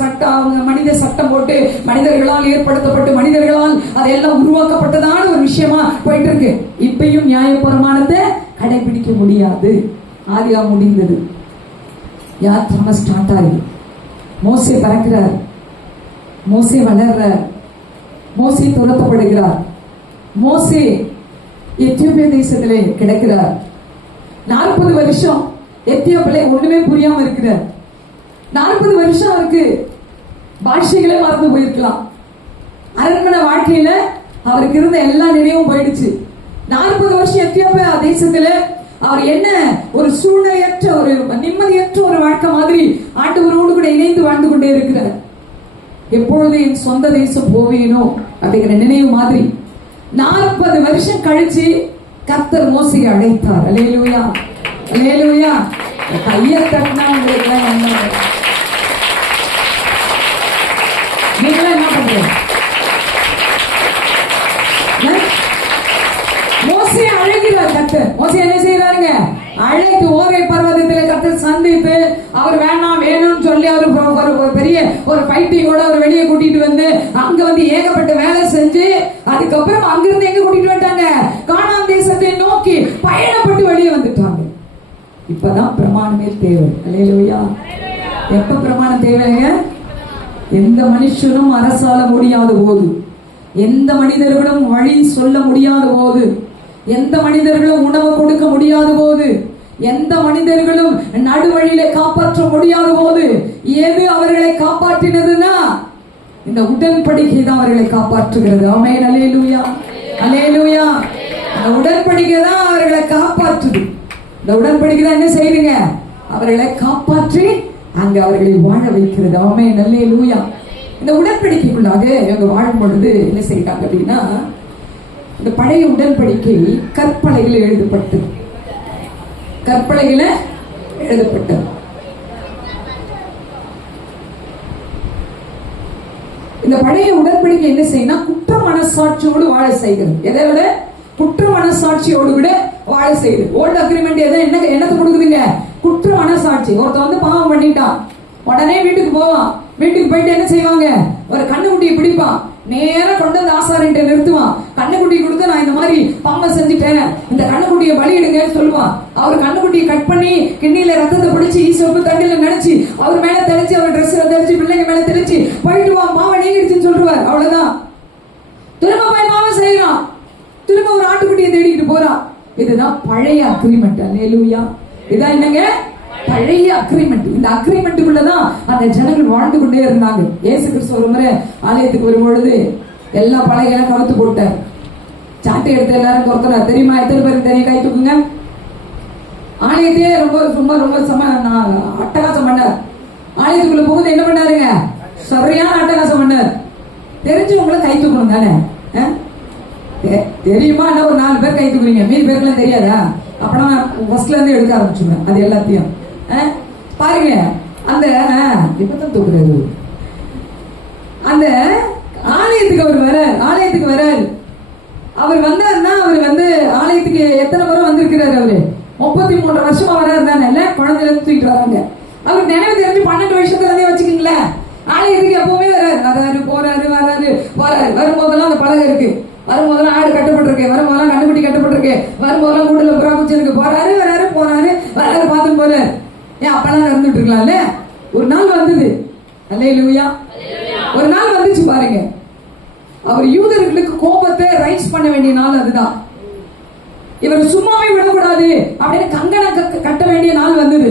சட்டம், மனித சட்டம் போட்டு மனிதர்களால் ஏற்படுத்தப்பட்டு மனிதர்களால் அதெல்லாம் உருவாக்கப்பட்டதான ஒரு விஷயமா போயிட்டு இருக்கு. இப்பயும் நியாயப்பிரமாணத்தை கடைபிடிக்க முடியாது. ஆதியாகமம் முடிந்தது, யாத்திரை ஸ்டார்ட் ஆகுது. மோசே பறக்கிறார், மோசே வளர்றார், மோசே துரத்தப்படுகிறார், மோசே எத்தியோப்பிய தேசத்திலே கிடைக்கிறார். 40 வருஷம் எத்தியோப்பிலே ஒண்ணுமே புரியாம இருக்கிறார். 40 வருஷம் அவருக்கு பாஷைகளே மறந்து போயிருக்கலாம். அரண்மனை வாழ்க்கையில அவருக்கு இருந்த எல்லா நினைவும் போயிடுச்சு. 40 வருஷம் எத்தியோப்பியா தேசத்துல அவர் என்ன ஒரு சூழ்நிலையற்ற, ஒரு நிம்மதியற்ற ஒரு வாழ்க்கை மாதிரி ஆண்டவரோடு கூட இணைந்து வாழ்ந்து கொண்டே இருக்கிறார். எப்பொழுது என் சொந்த தேசம் போவேனோ அப்படிங்கிற நினைவு மாதிரி 40 வருஷம் கழிச்சு கர்த்தர் மோசேயை அழைத்தார். அல்லேலூயா, அல்லேலூயா. கையை தட்டினா உங்களுக்கு நீங்களா என்ன பண்றீங்க? மோசே அழைக்கிறார் கர்த்தர். மோசே என்ன செய்யறாருங்க, அழைத்து ஓகை பர்வதத்தில் கர்த்தர் சந்தித்து அவர் வேணாம் வேணும்னு சொல்லி அவர் பெரிய ஒரு ஃபைட்டிங்கோட அவர் வெளியே கூட்டிட்டு வந்து அங்க வந்து ஏகப்பட்ட வேலை செஞ்சு அதுக்கப்புறம் அங்கிருந்து எங்க கூட்டிட்டு வந்துட்டாங்க, கானான் தேசத்தை நோக்கி பயணப்பட்டு வெளியே வந்துட்டாங்க. இப்பதான் பிரமாணமே தேவை. அல்லேலூயா. எப்ப பிரமாணம் தேவைங்க? எந்த மனுஷனும் அரசாள முடியாத போது, எந்த மனிதர்களும் வழி சொல்ல முடியாத போது, எந்த மனிதர்களும் உணவு கொடுக்க முடியாத போது, எந்த மனிதர்களும் நடுவழியில காப்பாற்ற முடியாத போது, எது அவர்களை காப்பாற்றினதுன்னா இந்த உடன்படிக்கை தான் அவர்களை காப்பாற்றுகிறது. ஆமென். அல்லேலூயா, அல்லேலூயா. இந்த உடன்படிக்கை தான் அவர்களை காப்பாற்றுது. இந்த உடன்படிக்கை தான் என்ன செய்யுங்க, அவர்களை காப்பாற்றி அங்க அவர்களை வாழ வைக்கிறது. ஆமென். அல்லேலூயா. இந்த உடன்படிக்கைக்குள்ளாக இவங்க வாழும் பொழுது என்ன செய்யறாங்க அப்படின்னா, இந்த பழைய உடன்படிக்கை கற்பலகையில் எழுதப்பட்டு, கற்பலகையில எழுதப்பட்டது. இந்த பழைய உடன்படிக்கை என்ன செய்யணும், குற்ற மனசாட்சியோடு வாழ செய்கிறது. எதை விட குற்ற மனசாட்சியோடு கூட வாழ செய்யுது. ஓல்ட் அக்ரிமெண்ட் என்னத்தை கொடுக்குதுங்க, குற்ற மனசாட்சி. ஒருத்தன் வந்து பாவம் பண்ணிட்டான், உடனே வீட்டுக்கு போவான். வீட்டுக்கு போயிட்டு என்ன செய்வாங்க, ஒரு கண்ணுக்குட்டியை பிடிப்பான், நேரா கொண்டு வந்து ஆசாரிட்ட நிறுத்துவான். கண்ணுக்குட்டி கொடுத்து நான் இந்த மாதிரி பாம்பை செஞ்சுட்டேன், இந்த கண்ணுக்குட்டியை பலியிடுங்கன்னு சொல்லுவான். அவர் கண்ணுக்குட்டியை கட் பண்ணி கிண்ணியில ரத்தத்தை பிடிச்சி ஈசோப்பு தண்ணியில நினைச்சு அவர் மேல தெளிச்சு, அவர் ட்ரெஸ்ல தெளிச்சு, பிள்ளைங்க மேல தெளிச்சு போயிட்டு வா, மாவை நீங்கிடுச்சுன்னு சொல்லுவார். அவ்வளவுதான். திரும்ப போய் மாவை செய்யறான், திரும்ப ஒரு ஆட்டுக்குட்டியை தேடிக்கிட்டு போறான். இதுதான் பழைய அக்ரிமெண்ட். அல்லேலூயா. இதான் என்னங்க, பழைய அக்ரிமெண்ட். இந்த அக்ரிமெண்ட்டுக்குள்ளதான் அந்த ஜனங்கள் வாழ்ந்து கொண்டே இருந்தாங்க. இயேசு கிறிஸ்து ஒரு முறை ஆலயத்துக்கு வரும்பொழுது எல்லா பழையெல்லாம் கவுத்து போட்டார். சாட்டை எடுத்து எல்லாரும் கொறுக்கிறார். தெரியுமா? எத்தனை பேருக்கு தெரியும்? கை தூக்குங்க. ஆலயத்தையே ரொம்ப ரொம்ப ரொம்ப அட்டகாசம் பண்ணார். ஆலயத்துக்குள்ள போகுது என்ன பண்ணாருங்க, சரியான அட்டகாசம் பண்ணார். தெரிஞ்சவங்களை கை தூக்கணும் தானே? தெரியுமா? என்ன ஒரு 4 பேர் கை தூக்குறீங்க, மீதி பேருக்குலாம் தெரியாதா? அப்பனா ஃபர்ஸ்ட்ல இருந்து எடுக்க ஆரம்பிச்சுங்க அது எல்லாத்தையும். பாருங்க, அந்த இப்பதான் தூக்குறாரு. அந்த ஆலயத்துக்கு அவர் வரார், ஆலயத்துக்கு வராரு. அவர் வந்தாருன்னா அவர் வந்து ஆலயத்துக்கு எத்தனை முறை வந்திருக்கிறாரு? அவரு 33 வருஷமா வராரு தானே? இல்ல, குழந்தைல இருந்து தூக்கிட்டு வராங்க. அவர் நினைவு தெரிஞ்சு 12 வருஷத்துல இருந்தே வச்சுக்கீங்களேன். ஆலயத்துக்கு எப்பவுமே வராரு, வராரு போறாரு, வராரு போறாரு. வரும்போதெல்லாம் அந்த பலகை இருக்கு, வரும்போதெல்லாம் ஆடு கட்டப்பட்டிருக்கு, வரும்போதெல்லாம் கண்டுபிடி கட்டப்பட்டிருக்கு, வரும்போதெல்லாம் கூட்டுல புறாக்குச்சிருக்கு. போறாரு வராரு போறாரு வராரு பார்த்துட்டு போறாரு. ஏன் அப்பெல்லாம் இருந்துட்டு இருக்கலாம்ல? ஒரு நாள் வந்தது. அல்லேலூயா. ஒரு நாள் வந்துச்சு பாருங்க. அவர் யூதர்களுக்கு கோபத்தை ரைஸ் பண்ண வேண்டிய நாள் அதுதான். இவர் சும்மாவே விடக்கூடாது அப்படின்னு கங்கணம் கட்ட வேண்டிய நாள் வந்தது.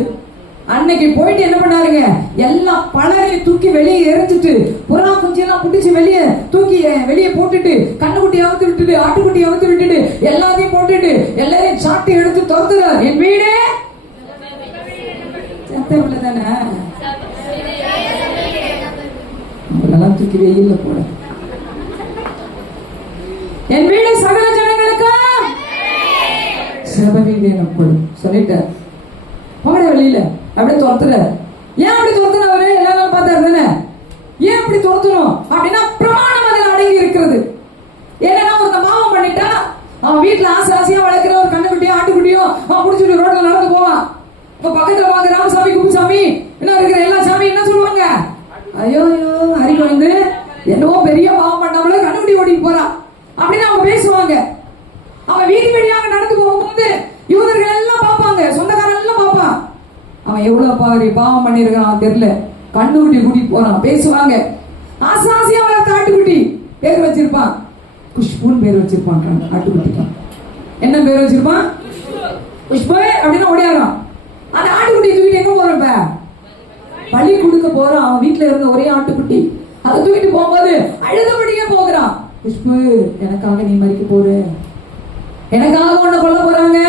அன்னைக்கு போயிட்டு என்ன பண்ணாருங்க, எல்லா பலகையும் தூக்கி வெளியே எரிஞ்சிட்டு, புறா குஞ்சியெல்லாம் புடிச்சு வெளியே தூக்கி வெளியே போட்டுட்டு, கண்ணுக்குட்டி அவுத்து விட்டுட்டு, ஆட்டுக்குட்டி அவுத்து விட்டுட்டு, எல்லாத்தையும் போட்டுட்டு எல்லாரையும் சாட்டி எடுத்து துரத்துறார். என் வீடே இன்னைக்கு வெயில்ல போட. என் வீடு சகல ஜனங்களுக்கு செப வீடு எனப்படும் சொல்லிட்டார். போட வெளியில அப்படியே துரத்துற. ஏன் அப்படி துரத்துற? அவரு எல்லா நாளும் பார்த்தாரு தானே. ஏன் அப்படி துரத்தணும் அப்படின்னா பிரமாணம் அதில் அடங்கி இருக்கிறது. ஏன்னா ஒரு பாவம் பண்ணிட்டா அவன் வீட்டுல ஆசையா வளர்க்கிற ஒரு கண்ணுக்குட்டியோ ஆட்டுக்குட்டியோ அவன் குடிச்சிட்டு ரோட்ல நடந்து போவான். இப்ப பக்கத்துல வாங்க ராமசாமி குப்புசாமி என்ன இருக்கிற எல்லா சாமி என்ன சொல்லுவாங்க? ஐயோ அறிவு வந்து என்னவோ பெரிய பாவம் பண்ணாமல கண்ணுக்குட்டி ஓடிட்டு போறான் அப்படின்னு அவங்க பேசுவாங்க. அவன் வீதி வழியாக நடந்து போகும்போது யூதர்கள் எல்லாம் பார்ப்பாங்க, சொந்தக்காரன் எல்லாம் பார்ப்பான். அவன் எவ்வளவு பாவம் பண்ணிருக்கான் தெரியல, கண்ணுக்குட்டி கூட்டிட்டு போறான் பேசுவாங்க. ஆசாசியா வளர்த்த ஆட்டுக்குட்டி பேர் வச்சிருப்பான், குஷ்புன்னு பேர் வச்சிருப்பான். ஆட்டுக்குட்டிக்கு என்ன பேர் வச்சிருப்பான்? குஷ்பு அப்படின்னு ஓடியாரான். அந்த ஆட்டுக்குட்டி தூக்கிட்டு எங்க போறப்ப பலி கொடுக்க போறான். அவன் வீட்டுல இருந்த ஒரே ஆட்டுக்குட்டி அதை தூக்கிட்டு போகும்போது அழுதபடியே போகிறான். குஷ்பு எனக்காக நீ மறிக்க போற, எனக்காக உன்னை கொல்ல போறாங்க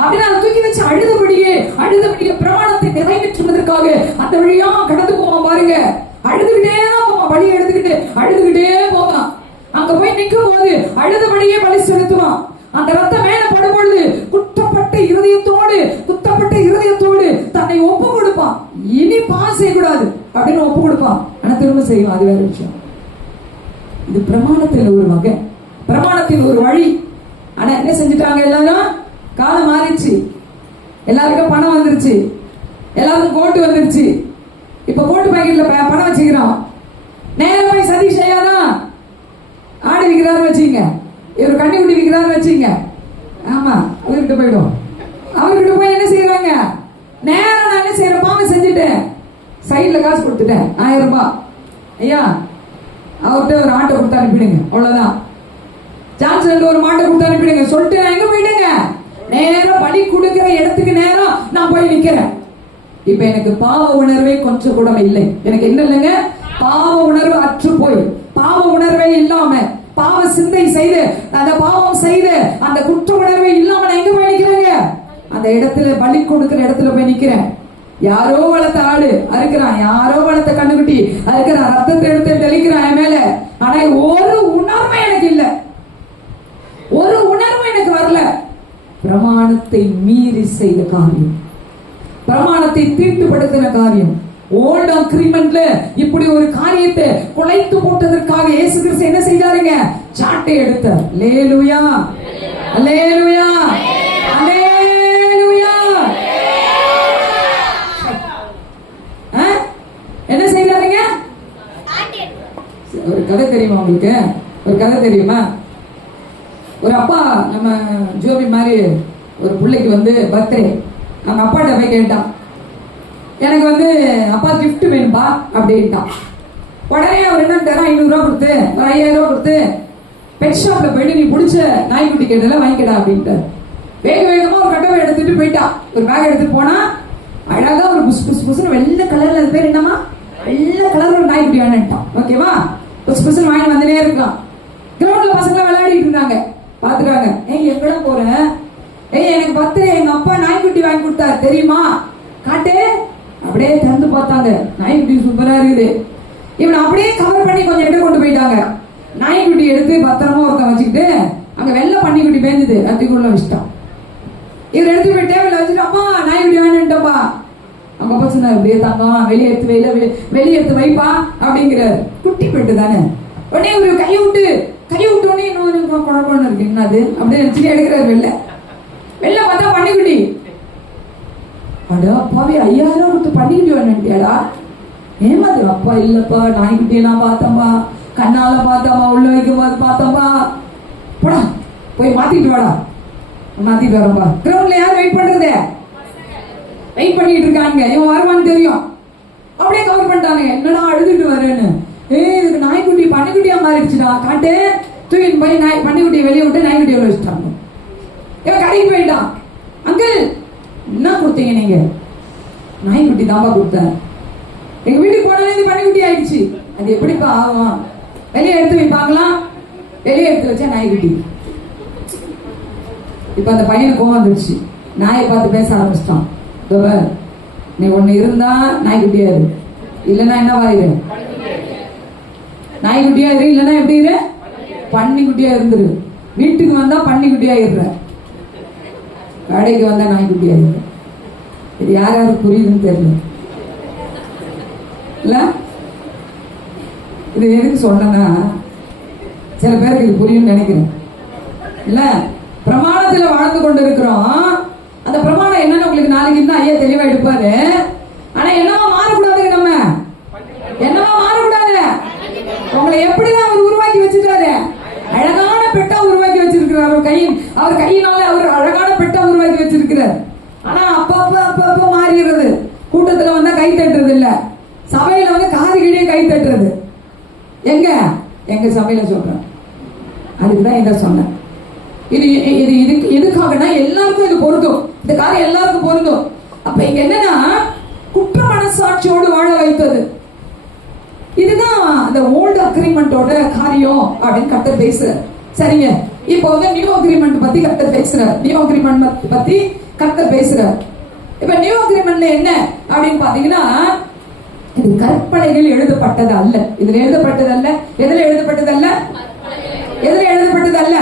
அப்படின்னு அதை தூக்கி வச்சு அழுதபடியே பிரமாணத்தை நிறைவேற்றுவதற்காக அந்த வழியா கடந்து போவான் பாருங்க. அழுதுகிட்டே தான் போவான், பலி எடுத்துக்கிட்டு அழுதுகிட்டே போவான். அங்க போய் நிற்கும் போது அழுதபடியே பலி செலுத்துவான். அந்த ரத்தம் மேல படும் பொழுது குத்தப்பட்ட இருதயத்தோடு தன்னை ஒப்பு கொடுப்பான். இனி பாஸ் செய்யக்கூடாது அப்படின்னு ஒப்பு கொடுப்பான். ஆனா திரும்ப செய்வான், அது வேற விஷயம். இது பிரமாணத்தில் ஒரு வகை, பிரமாணத்தில் ஒரு வழி. ஆனா என்ன செஞ்சுட்டாங்க? எல்லாரும் காலம் மாறிச்சு, எல்லாருக்கும் பணம் வந்துருச்சு, எல்லாருக்கும் கோட்டு வந்துருச்சு. இப்ப கோட்டு பாக்கெட்ல பணம் வச்சுக்கிறோம். நேரம் போய் சதி செய்யாதான் ஆடு விற்கிறாரு வச்சுங்க, இவர் கண்ணி குட்டி விற்கிறாரு வச்சுங்க, ஆமா அவர்கிட்ட போயிடும். அவர்கிட்ட போய் என்ன செய்யறாங்க? நேரம் நான் என்ன செய்யறேன்? பாவம் செஞ்சுட்டேன், சைட்ல காசு கொடுத்துட்டேன் 1000 ரூபாய், ஐயா அவர்கிட்ட ஒரு ஆட்டை கொடுத்து அனுப்பிடுங்க, அவ்வளவுதான். ஜான்சன் ஒரு மாட்டை கொடுத்து அனுப்பிடுங்க சொல்லிட்டு நான் எங்க போயிட்டேங்க? நேரம் பலி கொடுக்கிற இடத்துக்கு நேரம் நான் போய் நிக்கிறேன். இப்ப எனக்கு பாவ உணர்வே கொஞ்சம் கூட இல்லை. எனக்கு என்ன இல்லைங்க? பாவ உணர்வு அற்று போய், பாவ உணர்வே இல்லாம, பாவ சிந்தை செய்து, அந்த பாவம் செய்து அந்த குற்ற உணர்வே இல்லாம நான் எங்க போய் நிக்கிறேங்க? அந்த இடத்துல பலி கொடுக்கிற இடத்துல போய் நிக்கிறேன். யாரோ வளர்த்த ஆடு அறுக்கிறான், யாரோ வளர்த்த கண்ணுக்குட்டி அறுக்கிறான், ரத்தத்தை எடுத்து தெளிக்கிறான் என் மேல. ஆனா ஒரு உணர்வு எனக்கு இல்லை, ஒரு உணர்வு எனக்கு வரல. பிரமாணத்தை மீறி செய்த காரியம், பிரமாணத்தை தீட்டுப்படுத்தின காரியம். ஓல்ட் அக்ரிமெண்ட்ல இப்படி ஒரு காரியத்தை குலைத்து போட்டதற்காக இயேசு கிறிஸ்து என்ன செய்தாருங்க? சாட்டை எடுத்தார். அல்லேலூயா, அல்லேலூயா, அல்லேலூயா. என்ன செய்தாருங்க? ஒரு கதை தெரியுமா உங்களுக்கு? ஒரு கதை தெரியுமா? ஒரு அப்பா நம்ம ஜோபி மாதிரி ஒரு பிள்ளைக்கு வந்து பர்த்டே, அவங்க அப்பாட்ட போய் கேட்டான், எனக்கு வந்து அப்பா கிஃப்ட் வேணும்பா அப்படின்ட்டான். உடனே அவர் என்ன 500 ரூபா கொடுத்து ஒரு 5000 ரூபா கொடுத்து பெட் ஷாப்ல போயிட்டு நீ பிடிச்ச நாய்க்குட்டி கேட்டல வாங்கிக்கடா அப்படின்ட்டு வேக வேகமா ஒரு கட்டவை எடுத்துட்டு போயிட்டான். ஒரு பேக் எடுத்துட்டு போனா அழகா ஒரு புஸ் புஸ் புஸ் வெள்ளை கலர்ல, அது பேர் என்னமா, வெள்ளை கலர்ல ஒரு நாய்க்குட்டி வேணுட்டான். ஓகேவா? புஸ் புஸ் வாங்கி வந்துனே இருக்கான். கிரவுண்ட்ல பசங்க விளையாடிட்டு இருந்தாங்க, பாத்துக்காங்க. ஏய் எங்கடா போற? ஏய் எனக்கு பர்த்டே எங்க அப்பா நாய்க்குட்டி வாங்கி கொடுத்தாரு தெரியுமா, காட்டு. அப்படியே திறந்து பார்த்தாங்க, நாய்க்குட்டி சூப்பரா இருக்குது. இவனை அப்படியே கவர் பண்ணி கொஞ்சம் இடத்துல கொண்டு போயிட்டாங்க. நாய்க்குட்டி எடுத்து பத்திரமா ஒருத்தன் வச்சுக்கிட்டு அங்க வெள்ளை பன்னிக்குட்டி பேஞ்சுது, அதுக்குள்ள வச்சுட்டான். இவர் எடுத்து போய் டேபிள் வச்சுட்டு அம்மா நாய்க்குட்டி வேணும்ட்டப்பா. அவங்க அப்பா சொன்னார், அப்படியே தங்கம் வெளியே எடுத்து வைப்பா அப்படிங்கிறாரு. குட்டி பெட்டு தானே. உடனே ஒரு கையை விட்டோடனே இன்னொரு குழப்பம் இருக்கு, என்னது அப்படின்னு நினைச்சுட்டு எடுக்கிறாரு. வெள்ளை பார்த்தா பன்னிக்குட்டி. அடா அப்பாவே 5000 கொடுத்து பண்ணிக்கிட்டு வேணும்ட்டியாடா? ஏமாது. அப்பா இல்லப்பா, நாய்க்குட்டி எல்லாம் பார்த்தம்பா, கண்ணால பார்த்தம்பா, உள்ள வைக்கும் போது பார்த்தம்பா. போடா போய் மாத்திட்டு வாடா. மாத்திட்டு வரப்பா. கிரவுண்ட்ல யாரும் வெயிட் பண்றது? வெயிட் பண்ணிட்டு இருக்காங்க. இவன் வருவான்னு தெரியும், அப்படியே கவர் பண்ணிட்டாங்க. என்னடா அழுதுட்டு வரேன்னு? இதுக்கு நாய்க்குட்டி பன்னிக்குட்டியா மாறிடுச்சுடா, காட்டு. தூக்கிட்டு போய் பன்னிக்குட்டியை வெளியே விட்டு நாய்க்குட்டியை வச்சுட்டாங்க. இவன் கடைக்கு போயிட்டான். அங்கிள் என்ன கொடுத்தீங்க நீங்க? நாய்க்குட்டி தாம்பா கொடுத்தேன். எங்க வீட்டுக்கு போனாலே பன்னிக்குட்டி ஆயிடுச்சு. அது எப்படிப்பா ஆகும்? வெளியே எடுத்து வைப்பாங்களா? வெளியே எடுத்து வச்சா நாய்க்குட்டி. இப்ப அந்த பையனுக்கு கோவம் வந்துருச்சு. நாயை பார்த்து பேச ஆரம்பிச்சிட்டான். நீ ஒண்ணு இருந்தா நாய்க்குட்டியா இரு, இல்லைன்னா என்னவாயிரு? நாய்க்குட்டியா இரு, இல்லைன்னா எப்படி இரு, பன்னிக்குட்டியா இருந்துரு. வீட்டுக்கு வந்தா பன்னிக்குட்டியா இருற, கடைக்கு வந்தா நாய்க்குட்டியா இரு. இது யார் யாருக்கு புரியுதுன்னு தெரியல இல்ல. இது எதுக்கு சொன்னா சில பேருக்கு இது புரியும் நினைக்கிறேன் இல்ல. பிரமாணத்துல வாழ்ந்து கொண்டு இருக்கிறோம். அந்த பிரமாணம் என்னன்னு உங்களுக்கு நாளைக்கு இருந்தா ஐயா தெளிவா எடுப்பாரு. ஆனா என்னவா மாறக்கூடாது, நம்ம என்னவா மாறக்கூடாது. உங்களை எப்படிதான் அவர் உருவாக்கி வச்சிருக்காரு, அழகான பெட்டா உருவாக்கி வச்சிருக்கிறார். அவர் கையினால அவர் அழகான பெட்டா உருவாக்கி வச்சிருக்கிறார். ஆனா அப்பப்ப மாறிடுறது. கூட்டத்துல வந்தா கை தட்டுறது இல்ல, சபையில வந்து காது கிழியே கை தட்டுறது. எங்க சபையில சொல்றேன். அதுக்குதான் இதை சொன்னேன். இது எதுக்காகனா எல்லாருக்கும் இது பொருந்தும், இந்த காரியம் எல்லாருக்கும் பொருந்தும். அப்ப இங்க என்னன்னா குற்ற மனசாட்சியோடு வாழ வைத்தது. இதுதான் அந்த ஓல்டு அக்ரிமெண்டோட காரியம் அப்படின்னு கர்த்தர் பேசுறார். சரிங்க, இப்போ வந்து நியூ அக்ரிமெண்ட் பத்தி கர்த்தர் பேசுறார். நியூ அக்ரிமெண்ட் பத்தி கர்த்தர் பேசுறார். இப்ப நியூ அக்ரிமெண்ட்ல என்ன அப்படின்னு பாத்தீங்கன்னா, இது கற்பனைகள் எழுதப்பட்டது அல்ல. இதுல எழுதப்பட்டது அல்ல. எதுல எழுதப்பட்டது அல்ல? எதுல எழுதப்பட்டது அல்ல?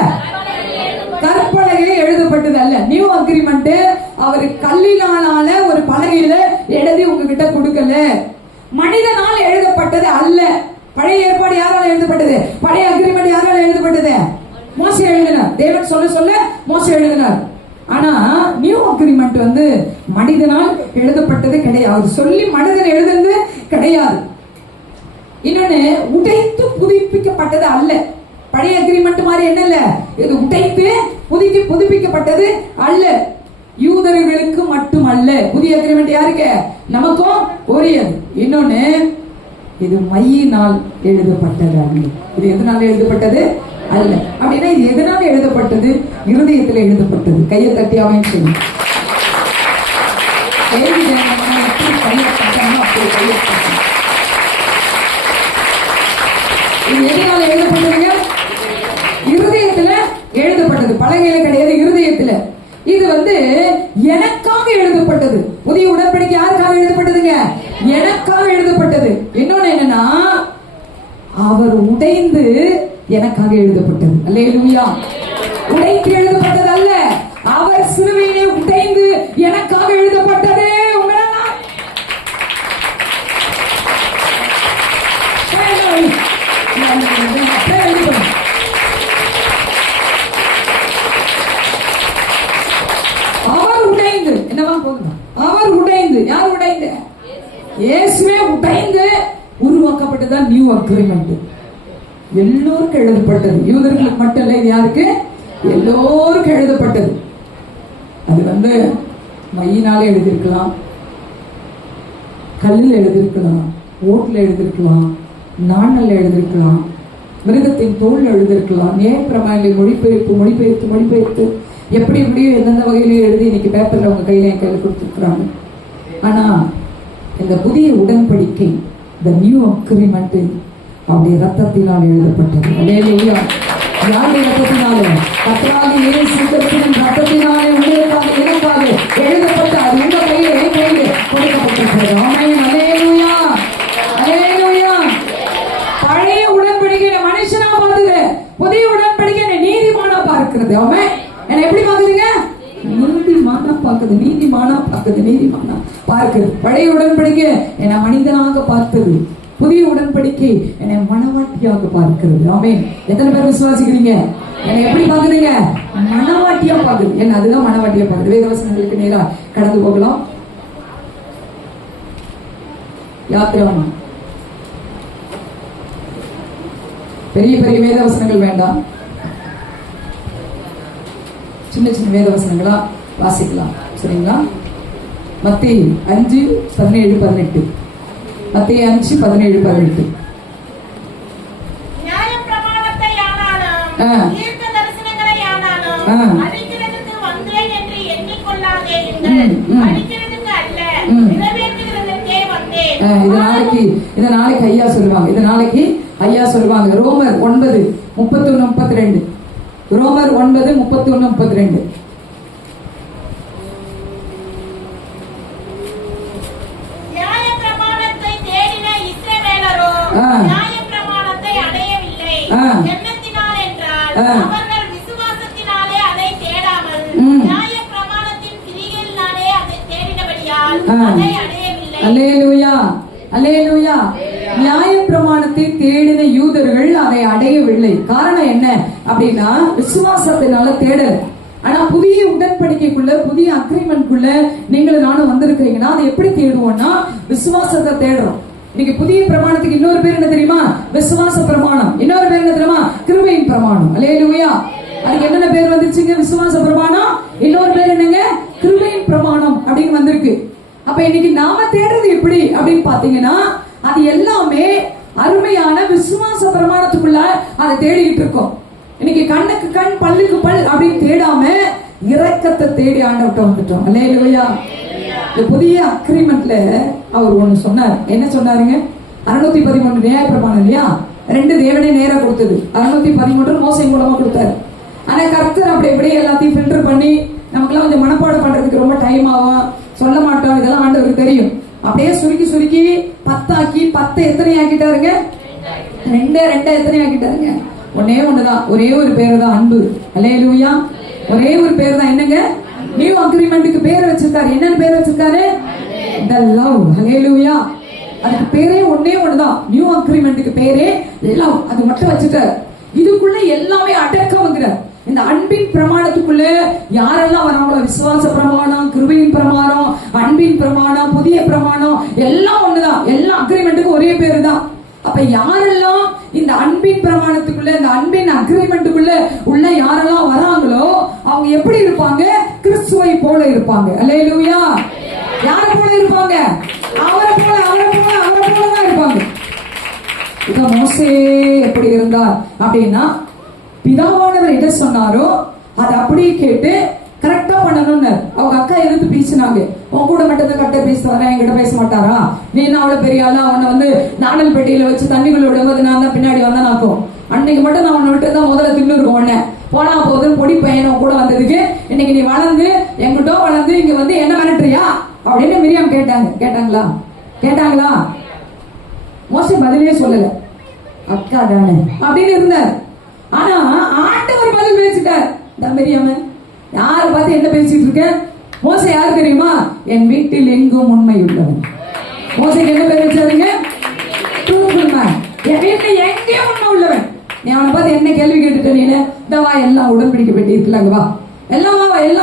கற்பனைகளே எழுதப்பட்டது அல்ல. நியூ அக்ரிமெண்ட் அவர் கல்லினால ஒரு பலகையில எழுதி உங்ககிட்ட கொடுக்கல. மனிதனால் எழுதப்பட்டது அல்ல. பழைய ஏற்பாடு யாரால எழுதப்பட்டது? பழைய அக்ரிமெண்ட் யாரால எழுதப்பட்டது? மோசே எழுதினார். தேவன் சொல்ல மோசே எழுதினார். ஆனா நியூ அக்ரிமெண்ட் வந்து மனிதனால் எழுதப்பட்டது கிடையாது. அவர் சொல்லி மனிதன் எழுதுனது கிடையாது. இன்னொன்னு, உடைத்து புதுப்பிக்கப்பட்டது அல்ல. பழைய அக்ரிமெண்ட் மாதிரி என்ன இல்ல, இது உடைத்து புதுப்பிக்கப்பட்டது அல்ல. யூதர்களுக்கு மட்டும் அல்ல. புதிய அக்ரிமெண்ட் யாருக்கு? நமக்கும் உரியது. இன்னொன்னு, இது மையினால் எழுதப்பட்டது அல்ல. இது எதனால எழுதப்பட்டது அல்ல. அப்படின்னா இது எதனால எழுதப்பட்டது? இருதயத்தில் எழுதப்பட்டது. கையை தட்டி அவன் சொல்லு. இது எதனால எழுதப்பட்டதுங்க? இருதயத்துல எழுதப்பட்டது. பலகையில கிடையாது, இருதயத்துல. இது வந்து எனக்காக எழுதப்பட்டது. புதிய உடன்படிக்கை யாருக்காக எழுதப்பட்டதுங்க? எனக்காக எழுதப்பட்டது. இன்னொன்னு என்னன்னா, அவர் உடைந்து எனக்காக எழுதப்பட்டது. அல்லேலூயா. உடைத்து எழுதப்பட்டது அல்ல, அவர் சிலுவையிலே உடைந்து எனக்காக எழுதப்பட்டது. அவர் உடைந்து என்னவா போகுது? அவர் உடைந்து, யார் உடைந்து? இயேசுவே உடைந்து உருவாக்கப்பட்டதான் நியூ அக்ரிமெண்ட். எல்லோருக்கும் எழுதப்பட்டது. யூதர்களுக்கு மட்டும் இல்லை, இது யாருக்கு? எல்லோருக்கும் எழுதப்பட்டது. அது வந்து மையினாலே எழுதியிருக்கலாம், கல்லில் எழுதியிருக்கலாம், ஓட்டுல எழுதியிருக்கலாம், நாணல் எழுதியிருக்கலாம், மிருகத்தின் தோல் எழுதியிருக்கலாம், நியாயப்பிரமாணங்களை மொழிபெயர்த்து எப்படி எப்படியோ எந்தெந்த வகையிலையும் எழுதி இன்னைக்கு பேப்பர்ல உங்க கையில என் கையில் கொடுத்துருக்குறாங்க. ஆனா இந்த புதிய உடன்படிக்கை, இந்த நியூ அக்ரிமெண்ட் அவருடைய ரத்தத்தினால் எழுதப்பட்டது. அல்லேலூயா. யாருடைய ரத்தத்தினாலே? கர்த்தராகிய இயேசு கிறிஸ்துவின் ரத்தத்தினாலே உங்களுக்காக எனக்காக எழுதப்பட்ட அது உங்க கையில என் கையில கொடுக்கப்பட்டிருக்கிறது. ஆமென். அல்லேலூயா. அல்லேலூயா. பழைய உடன்படிக்கையில மனுஷனா பார்த்தது, புதிய உடன்படிக்கை என்னை நீதிமானா பார்க்கிறது. ஆமென். என்ன எப்படி பாக்குறீங்க? நீதிமானா பார்க்குது, நீதிமானா பார்க்குது, நீதிமானா பார்க்குது. பழைய உடன்படிக்கை என்னை மனிதனாக பார்த்தது, புதிய உடன்படிக்கை என்னை மனவாட்டியாக பார்க்கிறது. ஆமென். எத்தனை பேர் விசுவாசிக்கிறீங்க? என்னை எப்படி பாக்குறீங்க? மனவாட்டியா பாக்குது. என்ன அதுதான் மனவாட்டியா பாக்குது. வேதவசனங்களுக்கு நேரா கடந்து போகலாம். யாத்திராமா பெரிய பெரிய வேதவசனங்கள் வேண்டாம், சின்ன சின்ன வேதவசனங்களா வாசிக்கலாம். சரிங்களா? மத்தேயு 5:17-18. மத்தேயு 5:17-18. இத நாளைக்கு ஐயா சொல்லுவாங்க. இத நாளைக்கு ஐயா சொல்லுவாங்க. ரோமர் 9:31-32. ரோமர் 9:31-32. நியாயப்பிரமாணத்தை தேடின இஸ்ரவேலரோ நியாயப்பிரமாணத்தை எண்ணத்தினால் என்றால் அவர்கள் விசுவாசத்தினாலே அதை தேடாமல் நியாய பிரமாணத்தின் கிரியைகளினாலே அதை தேடினபடியால் அதை அடையவில்லை. அல்லேலூயா, அல்லேலூயா. நியாய பிரமாணத்தை தேடின யூதர்கள் அதை அடையவில்லை. காரணம் என்ன அப்படின்னா விசுவாசத்தினால தேடல. ஆனா புதிய உடன்படிக்கைக்குள்ள, புதிய அக்ரிமெண்ட்குள்ள நீங்களும் நானும் வந்திருக்கிறீங்கன்னா அதை எப்படி தேடுவோம்னா விசுவாசத்தை தேடுறோம். இன்னைக்கு புதிய பிரமாணத்துக்கு இன்னொரு பேர் என்ன தெரியுமா? விசுவாச பிரமாணம். இன்னொரு பேர் என்ன தெரியுமா? கிருபையின் பிரமாணம். அல்லேலூயா. அதுக்கு என்னென்ன பேர் வந்துருச்சுங்க? விசுவாச பிரமாணம், இன்னொரு பேர் என்னங்க? கிருபையின் பிரமாணம் அப்படின்னு வந்திருக்கு. அப்ப இன்னைக்கு நாம தேடுறது எப்படி அப்படின்னு பாத்தீங்கன்னா அது எல்லாமே அருமையான விசுவாச பிரமாணத்துக்குள்ள அதை தேடிக்கிட்டு இருக்கோம். இன்னைக்கு கண்ணுக்கு கண் பல்லுக்கு பல் அப்படின்னு தேடாம இரக்கத்தை தேடி ஆண்டவர்கிட்ட வந்துட்டோம். அல்லேலூயா. இந்த புதிய அக்ரிமெண்ட்ல அவர் ஒண்ணு சொன்னார். என்ன சொன்னாருங்க? 613 நியாய பிரமாணம் இல்லையா? 2 தேவனே நேரா கொடுத்தது. 613 மோசே மூலமா கொடுத்தாரு. ஆனா கர்த்தர் அப்படி எப்படியே எல்லாத்தையும் ஃபில்டர் பண்ணி நமக்குலாம் கொஞ்சம் மனப்பாடம் பண்றதுக்கு ரொம்ப டைம் ஆகும், சொல்ல மாட்டோம். இதெல்லாம் ஆண்டவருக்கு தெரியும். அப்படியே சுருக்கி சுருக்கி 10 ஆக்கி 10 எத்தனை ஆக்கிட்டாருங்க? 2 எத்தனை ஆக்கிட்டாருங்க? ஒன்னே ஒண்ணுதான், ஒரே ஒரு பேரு தான், அன்பு. அல்லேலூயா. ஒரே ஒரு பேர் தான். என்னங்க? நியூ அக்ரிமெண்ட்டுக்கு பேர் வச்சிருக்காரு. என்னன்னு பேர் வச்சிருக்காரு? The love. அல்லேலூயா. அதுக்கு பேரே ஒன்னே ஒண்ணுதான். நியூ அக்ரிமெண்ட்டுக்கு பேரே லவ். அது மட்டும் வச்சுட்டாரு. இதுக்குள்ள எல்லாமே அடக்கம்ங்கிறார். இந்த அன்பின் பிரமாணத்துக்குள்ள யாரெல்லாம் வராங்களோ, விசுவாச பிரமாணம், கிருபையின் பிரமாணம், அன்பின் பிரமாணம், புதிய பிரமாணம் எல்லாம் ஒண்ணுதான். எல்லா அக்ரிமெண்ட்டுக்கும் ஒரே பேரு தான். அப்ப யாரெல்லாம் இந்த அன்பின் பிரமாணத்துக்குள்ள, இந்த அன்பின் அக்ரிமெண்ட்டுக்குள்ள உள்ள யாரெல்லாம் வராங்களோ அவங்க எப்படி இருப்பாங்க? கிறிஸ்துவை போல இருப்பாங்க. அல்லேலூயா. யார போல இருப்பாங்க? அவரை போல தான் இருப்பாங்க. இத மோசே எப்படி இருந்தார் அப்படின்னா பிதாவானவர் எதை சொன்னாரோ அதை அப்படியே கேட்டு கரெக்டா பண்ணணும்னு. அவங்க அக்கா எதிர்த்து பேசினாங்க. உன் கூட மட்டும் கரெக்டா பேசுவாரா, என்கிட்ட பேச மாட்டாரா? நீ என்ன அவ்வளவு பெரிய ஆளா? அவனை வந்து நாணல் பெட்டியில வச்சு தண்ணிக்குள்ள விடும்போது நான் தான் பின்னாடி வந்தா நாக்கும். அன்னைக்கு மட்டும் நான் உன்னை விட்டு தான் முதல்ல தின்னுருக்கோம். உடனே போனா போதும் பொடி பையனும் கூட வந்ததுக்கு இன்னைக்கு நீ வளர்ந்து எங்கிட்ட வளர்ந்து இங்க வந்து என்ன மிரட்டுறியா அப்படின்னு மிரியாம் கேட்டாங்களா? மோசே பதிலே சொல்லல. அக்கா தானே அப்படின்னு இருந்தார். ஆனா ஆண்டவர் பதில் பேசிட்டார். மிரியாம யாரை பார்த்து என்ன பேசிட்டு இருக்க? மோசே யார் தெரியுமா? என் வீட்டில் எங்கும் உண்மை உள்ளவன். மோசேக்கு என்ன பேர் வச்சாருங்க? என் வீட்டுல எங்கேயும் உண்மை உள்ளவன். நீ அவனை பார்த்து என்ன கேள்வி கேட்டுட்ட? நீ இந்த வா, எல்லாம் உடன்படிக்கை பெட்டி இருக்குல்ல, வா, எல்லாம்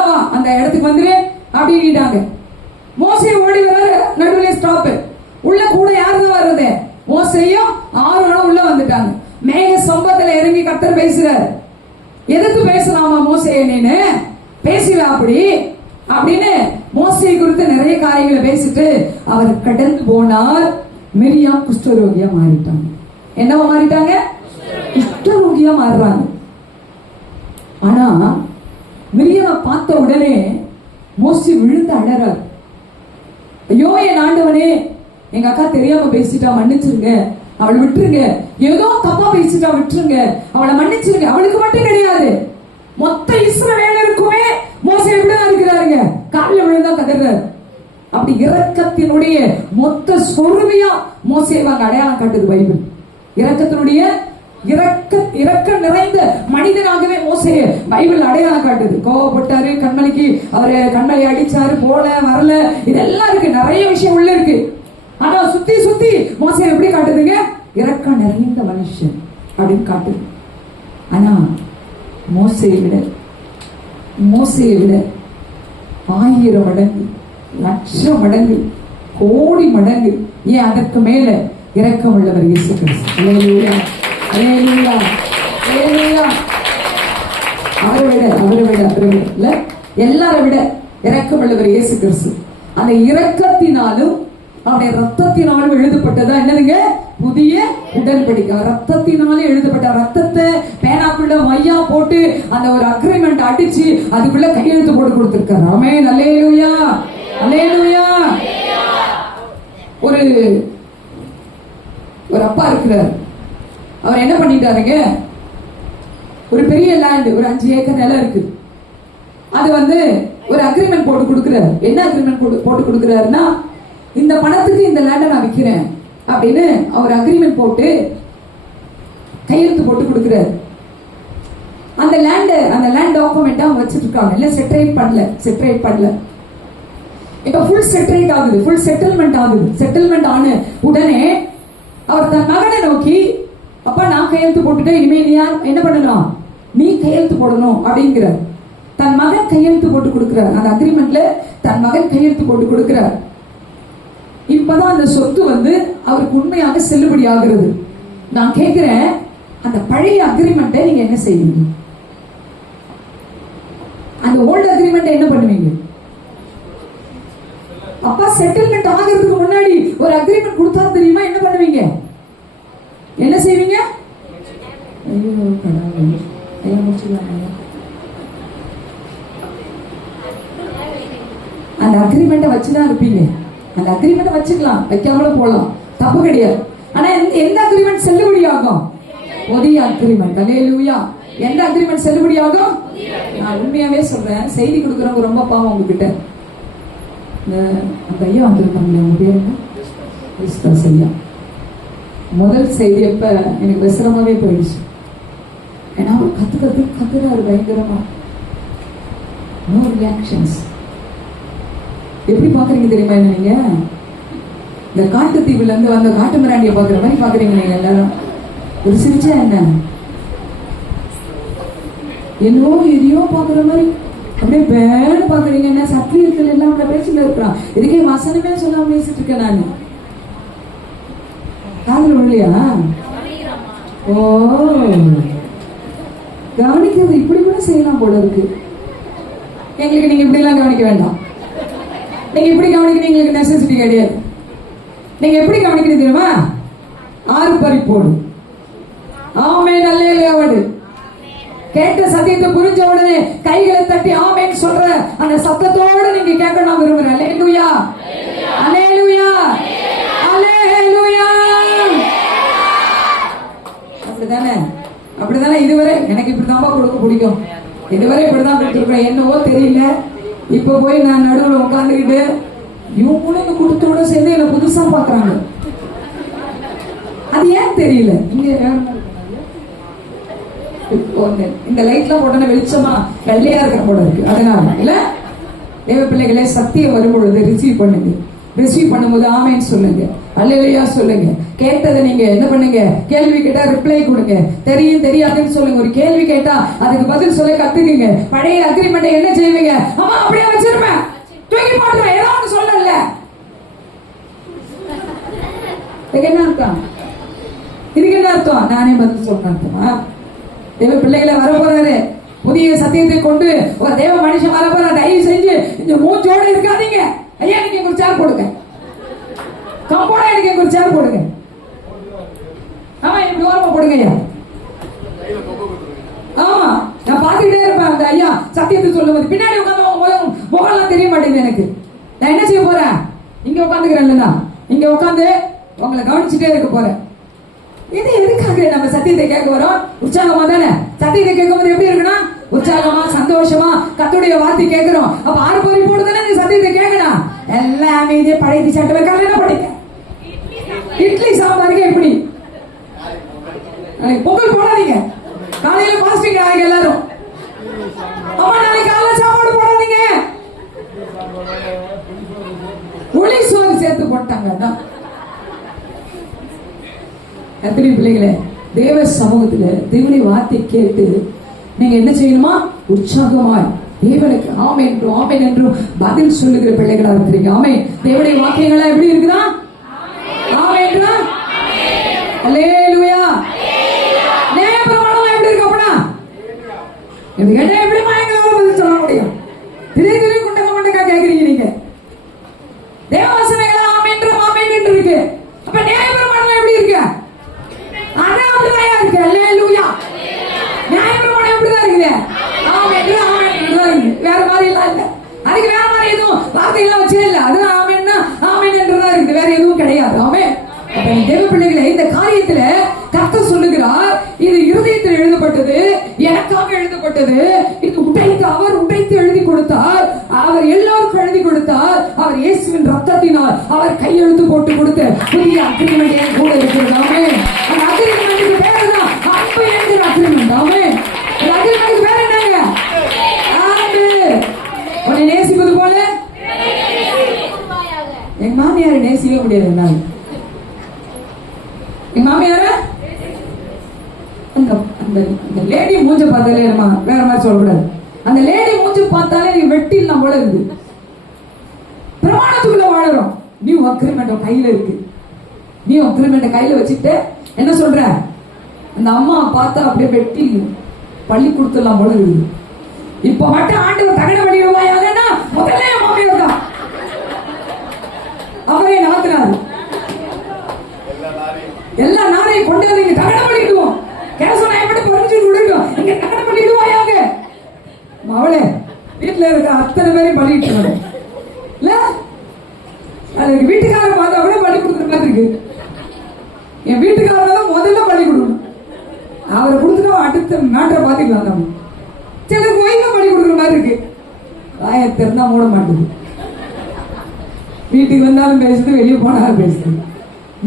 வா அந்த இடத்துக்கு வந்துரு அப்படின்னுட்டாங்க. மோசே ஓடி வர நடுவில் ஸ்டாப். உள்ள கூட யாருதான் வர்றது? மோசையும் ஆரோனும் உள்ள வந்துட்டாங்க. மேக சம்பத்துல இறங்கி கர்த்தர் பேசுறாரு. எதுக்கு பேசலாமா மோசையை? நீனு பேசுவா அப்படின்னு மோசையை குறித்து நிறைய காரியங்களை பேசிட்டு அவர் கடந்து போனார். மிரியாம் குஷ்டரோகியா மாறிட்டாங்க. என்னவா மாறிட்டாங்க? குஷ்டரோகியா மாறுறாங்க. ஆனா மிரியாவை பார்த்த உடனே மோசே விழுந்து அழறார். ஐயோ என் ஆண்டவனே, எங்க அக்கா தெரியாம பேசிட்டா, மன்னிச்சிருங்க, அவளை விட்டுருங்க. ஏதோ தப்பா பேசிட்டா, விட்டுருங்க, அவளை மன்னிச்சிருங்க. அவளுக்கு மட்டும் கிடையாது, மொத்த இஸ்ரவேலருக்குமே மோசே எப்படிதான் இருக்கிறாருங்க? காலில் விழுந்தா கதறாரு. அப்படி இரக்கத்தினுடைய மொத்த சொருவியா மோசேவாங்க அடையாளம் காட்டுது பைபிள். இரக்கத்தினுடைய இரக்க நிறைந்த மனிதனாகவே மோசே பைபிள் அடையாளம் காட்டுது. கோவப்பட்டாரு, கண்மலைக்கு அவரு கண்மலை அடிச்சாரு, போல வரல, இதெல்லாம் இருக்கு, நிறைய விஷயம் உள்ள இருக்கு. ஆனா சுத்தி மோசே எப்படி காட்டுதுங்க? இரக்கம் நிறைந்த மனுஷன் அப்படின்னு காட்டுது. ஆனா மோசையை விட 1000 மடங்கு, லட்சம் மடங்கு, கோடி மடங்கு, ஏன் அதற்கு மேல இரக்கம் உள்ளவர் இயேசு கிறிஸ்து. அல்லேலூயா, அல்லேலூயா, அல்லேலூயா. அவரை விட இல்ல, எல்லாரை விட இரக்கம் உள்ளவர் இயேசு கிறிஸ்து. அந்த இரக்கத்தினாலும் அவருடைய ரத்தத்தினாலும் எழுதப்பட்டதா என்னதுங்க? புதிய உடன்படிக்கை. ரத்தத்தினாலே எழுதப்பட்ட, ரத்தத்தை பேனாக்குள்ள மையா போட்டு அந்த ஒரு அக்ரிமெண்ட் அடிச்சு அதுக்குள்ள கையெழுத்து போட்டு கொடுத்திருக்காரு. ஆமென், அல்லேலூயா, அல்லேலூயா. ஒரு அப்பா இருக்கிறார். அவர் என்ன பண்ணிட்டாருங்க? ஒரு பெரிய லேண்ட், ஒரு 5 ஏக்கர் நிலம் இருக்கு. அது வந்து ஒரு அக்ரிமெண்ட் போட்டு கொடுக்கிறார். என்ன அக்ரிமெண்ட் போட்டு கொடுக்கிறாருன்னா, இந்த பணத்துக்கு இந்த லேண்டை நான் விற்கிறேன் அப்படின்னு அவர் அக்ரிமெண்ட் போட்டு கையெழுத்து போட்டு கொடுக்குறாரு. அந்த லேண்ட் டாக்குமெண்ட் அவங்க வச்சிட்டு இருக்காங்க. இல்ல செட்டரேட் பண்ணல. இப்ப ஃபுல் செட்டரேட் ஆகுது, ஃபுல் செட்டில்மெண்ட் ஆகுது. செட்டில்மெண்ட் ஆன உடனே அவர் தன் மகனை நோக்கி, அப்பா நான் கையெழுத்து போட்டுட்டேன், இனிமே நீ என்ன பண்ணலாம், நீ கையெழுத்து போடணும் அப்படிங்கிறார். தன் மகன் கையெழுத்து போட்டு கொடுக்கிறார். அந்த அக்ரிமெண்ட்ல தன் மகன் கையெழுத்து போட்டு கொடுக்கிறார். இப்பதான் அந்த சொத்து அவருக்கு உண்மையாக செல்லுபடி ஆகிறது. நான் கேட்கிறேன், அந்த பழைய அக்ரிமெண்ட்டை நீங்க என்ன செய்வீங்க? அந்த ஓல்டு அக்ரிமெண்ட் என்ன பண்ணுவீங்க? அப்பா செட்டில்மெண்ட் ஆகிறதுக்கு முன்னாடி ஒரு அக்ரிமெண்ட் கொடுத்தா தெரியுமா, என்ன பண்ணுவீங்க? என்ன செய்வீங்க? அந்த அக்ரிமெண்ட்டை வச்சுதான் இருப்பீங்க. அந்த அக்ரிமெண்ட்டை வச்சுக்கலாம், வைக்காமலும் போகலாம், தப்பு கிடையாது. ஆனா எந்த அக்ரிமெண்ட் செல்லுபடி ஆகும்? புதிய அக்ரிமெண்ட். அல்லேலூயா. எந்த அக்ரிமெண்ட் செல்லுபடி ஆகும்? நான் உண்மையாவே சொல்றேன், செய்தி கொடுக்குறவங்க ரொம்ப பாவம். உங்ககிட்ட அந்த ஐயா வந்திருக்காங்க, ஐயா முதல் செய்தி அப்ப எனக்கு விசிரமாவே போயிடுச்சு. ஏன்னா அவர் கத்துறாரு பயங்கரமா. No reactions. எப்படி பாக்குறீங்க தெரியுமா? என்ன நீங்க இந்த காட்டு தீவுல இருந்து வந்த காட்டு மிராண்டிய பாக்குற மாதிரி பாக்குறீங்க நீங்க எல்லாரும். ஒரு சிரிச்சா என்னவோ எதையோ பாக்குற மாதிரி அப்படியே பேன்னு பாக்குறீங்க. என்ன சத்தியத்துல எல்லாம் பேசிட்டு இருக்கிறான். இதுக்கே வசனமே சொல்லாம பேசிட்டு இருக்கேன் நானு. காதல் இல்லையா? ஓ, கவனிக்கிறது இப்படி கூட செய்யலாம் போல இருக்கு. எங்களுக்கு நீங்க இப்படி எல்லாம் கவனிக்க வேண்டாம். நீங்க இப்படி கவனிக்கணும் எங்களுக்கு நெசசிட்டி கிடையாது. நீங்க எப்படி கவனிக்கணும் தெரியுமா? ஆறு பறிப்போடு ஆமென் அல்லேலூயா. கேட்ட சத்தியத்தை புரிஞ்ச உடனே கைகளை தட்டி ஆமென் சொல்ற அந்த சத்தத்தோட நீங்க கேட்க நான் விரும்புறேன். அல்லேலூயா, அல்லேலூயா, அல்லேலூயா. அப்படிதானே இதுவரை எனக்கு இப்படிதான் கொடுக்க பிடிக்கும். இதுவரை இப்படிதான் கொடுத்துருக்கேன். என்னவோ தெரியல, இப்ப போய் நான் நடுவில் உட்காந்துக்கிட்டு இவங்களும் கொடுத்தோட சேர்ந்து என்ன புதுசா பாக்குறாங்க. அது ஏன் தெரியல. இங்க இந்த லைட்லாம் போட்டோன்னா வெளிச்சமா வெள்ளையா இருக்கிற போல இருக்கு. அதனால இல்ல, தேவ பிள்ளைகளே, சத்தியம் வரும்பொழுது ரிசீவ் பண்ணுங்க. ரிசீவ் பண்ணும்போது ஆமென் சொல்லுங்க, அல்லேலூயா சொல்லுங்க. கேட்டதை நீங்க என்ன பண்ணுங்க? கேள்வி கேட்டா ரிப்ளை கொடுங்க. தெரியும் தெரியாதுன்னு சொல்லுங்க. ஒரு கேள்வி கேட்டா அதுக்கு பதில் சொல்ல கத்துக்குங்க. பழைய அக்ரிமெண்ட் என்ன செய்வீங்க? ஆமா அப்படியே வச்சிருப்பேன், தூக்கி போட்டுருவேன், ஏதாவது சொல்லல. என்ன அர்த்தம்? இதுக்கு என்ன அர்த்தம்? நானே பதில் சொல்றேன் அர்த்தமா? தேவ பிள்ளைகளை வரப்போறாரு, புதிய சத்தியத்தை கொண்டு ஒரு தேவ மனுஷன் வரப்போற. தயவு செஞ்சு இந்த மூச்சோட இருக்காதீங்க. ஐயா எனக்கு ஒரு சேர் போடுங்க, கம்போட எனக்கு ஒரு சேர் போடுங்க. ஆமா எனக்கு ஓரமா போடுங்க ஐயா. ஆமா நான் பாத்துக்கிட்டே இருப்பேன். அந்த ஐயா சத்தியத்தை சொல்லும்போது பின்னாடி உட்காந்து முகம்லாம் தெரிய மாட்டேங்குது எனக்கு. நான் என்ன செய்ய போறேன்? இங்க உட்காந்துக்கிறேன், இங்க உட்காந்து உங்களை கவனிச்சுட்டே இருக்க போறேன். இது எதுக்காக நம்ம சத்தியத்தை கேட்க வரோம்? உற்சாகமா தானே? சத்தியத்தை கேட்கும் போது எப்படி இருக்கணும்? உற்சாகமா, சந்தோஷமா கர்த்தருடைய வார்த்தை கேட்கிறோம். அப்ப ஆறு போரி போடுதானே இந்த சத்தியத்தை கேட்கணும். எல்லாம் அமைதியா பழைய சட்டை வைக்காம என்ன படிக்க இட்லி சாம்பாருக்கு எப்படி பொங்கல் போடாதீங்க. காலையில பாஸ்டிங் ஆகுங்க எல்லாரும். அம்மா நாளைக்கு காலையில சாப்பாடு போடாதீங்க. புளி சோறு சேர்த்து போட்டாங்க. கர்த்தருடைய பிள்ளைகளே, தேவ சமூகத்துல தேவனுடைய வார்த்தை கேட்டு நீங்க என்ன செய்யணுமா? உற்சாகமாய் தேவனுக்கு ஆமென் என்றும் ஆமென் என்றும் பதில் சொல்லுகிற பிள்ளைகளா இருக்கிறீங்க. ஆமென். தேவனுடைய வாக்கியங்களா எப்படி இருக்குதா? ஆமென், அல்லேலூயா. நியாயப்பிரமாணம் எப்படி இருக்கு? அப்பனா இது கேட்டா எப்படி எங்களால பதில் சொல்ல முடியும்? திடீர் குண்டக மண்டக்கா கேட்கறீங்க நீங்க. தேவவசனங்களா ஆமென் என்றும் ஆமென் என்று இருக்கு. அப்ப நியாயப்பிரமாணம் எப்படி இருக்கு? அதான் அப்படிதான் இருக்கு. அல்லேலூயா. நியாயப்பிரமாணம் எப்படிதான் இருக்குது? ஆமென் ஆமென் என்று வேற மாதிரி எல்லாம் இல்ல. அதுக்கு வேற மாதிரி எதுவும் வார்த்தை எல்லாம் வச்சே இல்ல. அது ஆமென்னா ஆமென் என்றுதான் இருக்குது, வேற எதுவும் கிடையாது. ஆமென். அப்ப தேவ பிள்ளைகளே, இந்த காரியத்துல கர்த்தர் சொல்லுகிறார், இது இருதயத்தில் எழுதப்பட்டது, எனக்காக எழுதப்பட்டது. இது உடைத்து அவர் உடைத்து எழுதி கொடுத்தார். அவர் எல்லாருக்கும் எழுதி கொடுத்தார். அவர் இயேசுவின் ரத்தத்தினால் அவர் கையெழுத்து போட்டு கொடுத்த புதிய அக்ரிமெண்ட் என் கூட இருக்கிறது. ஆமென். அந்த அக்ரிமெண்ட்டுக்கு பேரு தான் முடியாது என்னால. எங்க மாமியார அந்த லேடி மூஞ்ச பார்த்தாலே வேற மாதிரி சொல்லக்கூடாது. அந்த லேடி மூஞ்சி பார்த்தாலே நீ வெட்டிடலாம் போல இருக்கு. பிரமாணத்துக்குள்ள வாழறோம். நியூ அக்ரிமெண்ட் கையில இருக்கு. நியூ அக்ரிமெண்ட் கையில வச்சுட்டு என்ன சொல்ற, அந்த அம்மா பார்த்தா அப்படியே வெட்டி பள்ளி கொடுத்துடலாம் போல இருக்கு. இப்ப மட்டும் ஆண்டவர் தகன பண்ணிடுவாயாங்கன்னா முதல்ல மாமியார் தான் அவரே நாத்துறாரு. எல்லா நாரையும் கொண்டு வந்து இங்க தகன பண்ணிடுவோம். கேசவனை எப்படி புரிஞ்சு விடுவோம், இங்க தகன பண்ணிடுவாயாக. அவளே வீட்டுல இருக்க அத்தனை பேரையும் பண்ணிட்டு இல்ல, அதுக்கு வீட்டுக்காரர் பார்த்து அவளே பள்ளி கொடுக்குற மாதிரி இருக்கு. என் வீட்டுக்காரர் முதல்ல பள்ளி கொடுக்கணும். அவரை கொடுத்துட்டோம், அடுத்த மேட்டரை பார்த்துக்கலாம். நம்ம சில கோயிலும் பள்ளி கொடுக்குற மாதிரி இருக்கு. வாயை திறந்தா மூட மாட்டேங்குது. வீட்டுக்கு வந்தாலும் பேசுது, வெளியே போனாலும் பேசுது.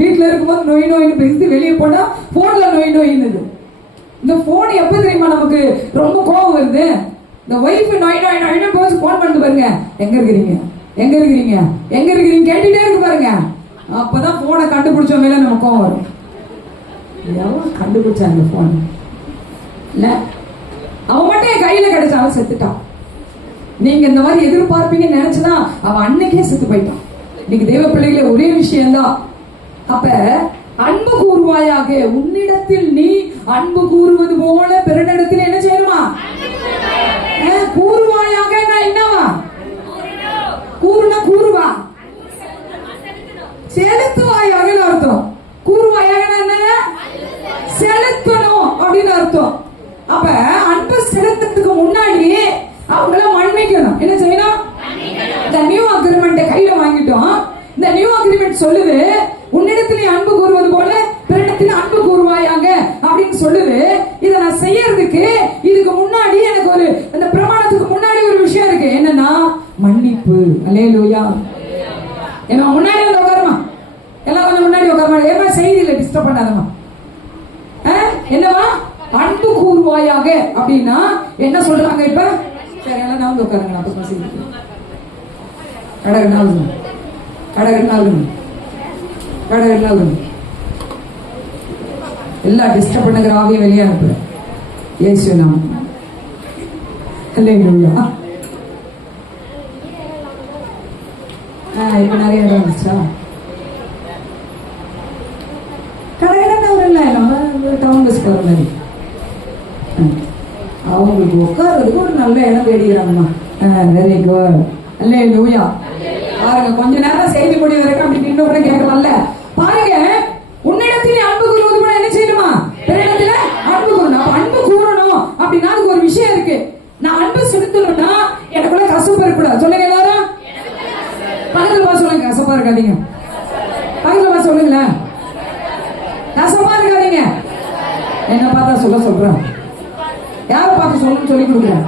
வீட்டுல இருக்கும்போது நோய் நோயின்னு பேசுது, வெளியே போனா போன்ல நோய் நோயின்னு. இந்த போன் எப்ப தெரியுமா நமக்கு ரொம்ப கோபம் வருது? இந்த ஒய்ஃப் நோய் நோய் நோயின்னு போச்சு போன் பண்ணிட்டு பாருங்க, எங்க இருக்கிறீங்க எங்க இருக்கிறீங்க எங்க இருக்கிறீங்க கேட்டுட்டே இருக்கு பாருங்க. அப்பதான் போனை கண்டுபிடிச்ச மேல நம்ம கோபம் வரும். எவ்வளவு கண்டுபிடிச்சாங்க போன் இல்ல, அவன் மட்டும் என் கையில கிடைச்சாலும் செத்துட்டான். நீங்க இந்த மாதிரி எதிர்பார்ப்பீங்கன்னு நினைச்சுதான் அவன் அன்னைக்கே செத்து போயிட்டான். இன்னைக்கு தெய்வ பிள்ளைகள ஒரே விஷயம்தான். அப்ப அன்பு கூறுவாயாக, உன்னிடத்தில் நீ அன்பு கூறுவது போல பிறனிடத்தில் என்ன செய்யணுமா? கூறுவாயாக என்னவா? கூறுனா கூறுவா, செலுத்துவாயாக அர்த்தம். கூறுவாயாக என்ன? செலுத்தணும் அப்படின்னு அர்த்தம். அப்ப அன்பு செலுத்துறதுக்கு முன்னாடி அவங்கள மன்னிக்கணும். என்ன செய்யணும்? இந்த நியூ அக்ரிமெண்ட் கையில வாங்கிட்டோம். இந்த நியூ அக்ரிமெண்ட் சொல்லுது, உன்னிடத்திலே அன்பு கூறுவது போல பிறனிடத்தில் அன்பு கூறுவாயாக அப்படின்னு சொல்லுது. இதை நான் செய்யறதுக்கு இதுக்கு முன்னாடி எனக்கு ஒரு அந்த பிரமாணத்துக்கு முன்னாடி ஒரு விஷயம் இருக்கு. என்னன்னா மன்னிப்பு. அல்லேலூயா. ஏன்னா முன்னாடி வந்து உட்காருமா, எல்லாம் கொஞ்சம் முன்னாடி உட்காருமா. ஏமா செய்தியில டிஸ்டர்ப் பண்ணாதமா. என்னவா? அன்பு கூறுவாயாக அப்படின்னா என்ன சொல்றாங்க? இப்ப சரி எல்லாம் நான் வந்து உட்காருங்க. நான் அப்ப செய்தி கடகண்ணாவுங்க கடகண்ணாவுங்க கடகண்ணாவுங்க எல்லா டிஸ்டர்ப் பண்ணுகிற ஆவியும் வெளியே அனுப்புறேன் இயேசு நாமம். அல்லேலூயா. இப்ப நிறைய இடம் வந்துச்சா? கடகண்ணாவும் இல்லை, நம்ம டவுன் பஸ் போற மாதிரி. அவங்களுக்கு உட்கார்றதுக்கு ஒரு நல்ல இடம் தேடிக்கிறாங்கம்மா. Very good. அல்லேலூயா. பாருங்க, கொஞ்ச நேரம் செய்தி முடிய வரைக்கும் அப்படி நின்று கூட கேட்கலாம்ல. பாருங்க, உன்னிடத்தில் அன்பு கூறுவது கூட என்ன செய்யணுமா? பிறனிடத்துல அன்பு கூறணும். அன்பு கூறணும் அப்படின்னா அதுக்கு ஒரு விஷயம் இருக்கு. நான் அன்பு செலுத்தணும்னா எனக்குள்ள கசப்பு இருக்கக்கூடாது. சொல்லுங்க எல்லாரும். பக்கத்துல பா சொல்லுங்க, கசப்பா இருக்காதீங்க. பக்கத்துல பா சொல்லுங்களேன், கசப்பா இருக்காதீங்க. என்ன பார்த்தா சொல்றேன். யாரை பார்த்து சொல்லணும்னு சொல்லி கொடுக்குறேன்.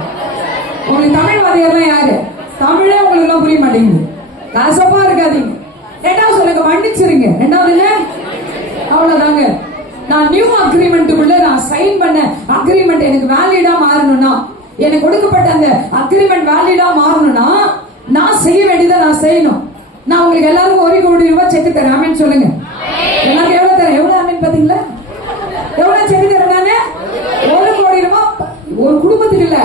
உங்களுக்கு தமிழ் வாதியார்லாம் யாரு? தமிழே உங்களுக்கு எல்லாம் புரிய மாட்டேங்குது. கசப்பா இருக்காதீங்க. ரெண்டாவது சொல்லுங்க, மன்னிச்சிருங்க. ரெண்டாவது அவ்வளவுதாங்க. நான் நியூ அக்ரிமெண்ட்டுக்குள்ள நான் சைன் பண்ண அக்ரிமெண்ட் எனக்கு வேலிடா மாறணும்னா, எனக்கு கொடுக்கப்பட்ட அந்த அக்ரிமெண்ட் வேலிடா மாறணும்னா நான் செய்ய வேண்டியதை நான் செய்யணும். நான் உங்களுக்கு எல்லாருக்கும் 1 கோடி ரூபாய் செக் தரேன். ஆமீன் சொல்லுங்க. எல்லாருக்கும் எவ்வளவு தரேன்? எவ்வளவு ஆமீன் பாத்தீங்களா? எவ்வளவு செக் தரேன் நானு? 1 கோடி ரூபாய். ஒரு குடும்பத்துக்கு இல்ல,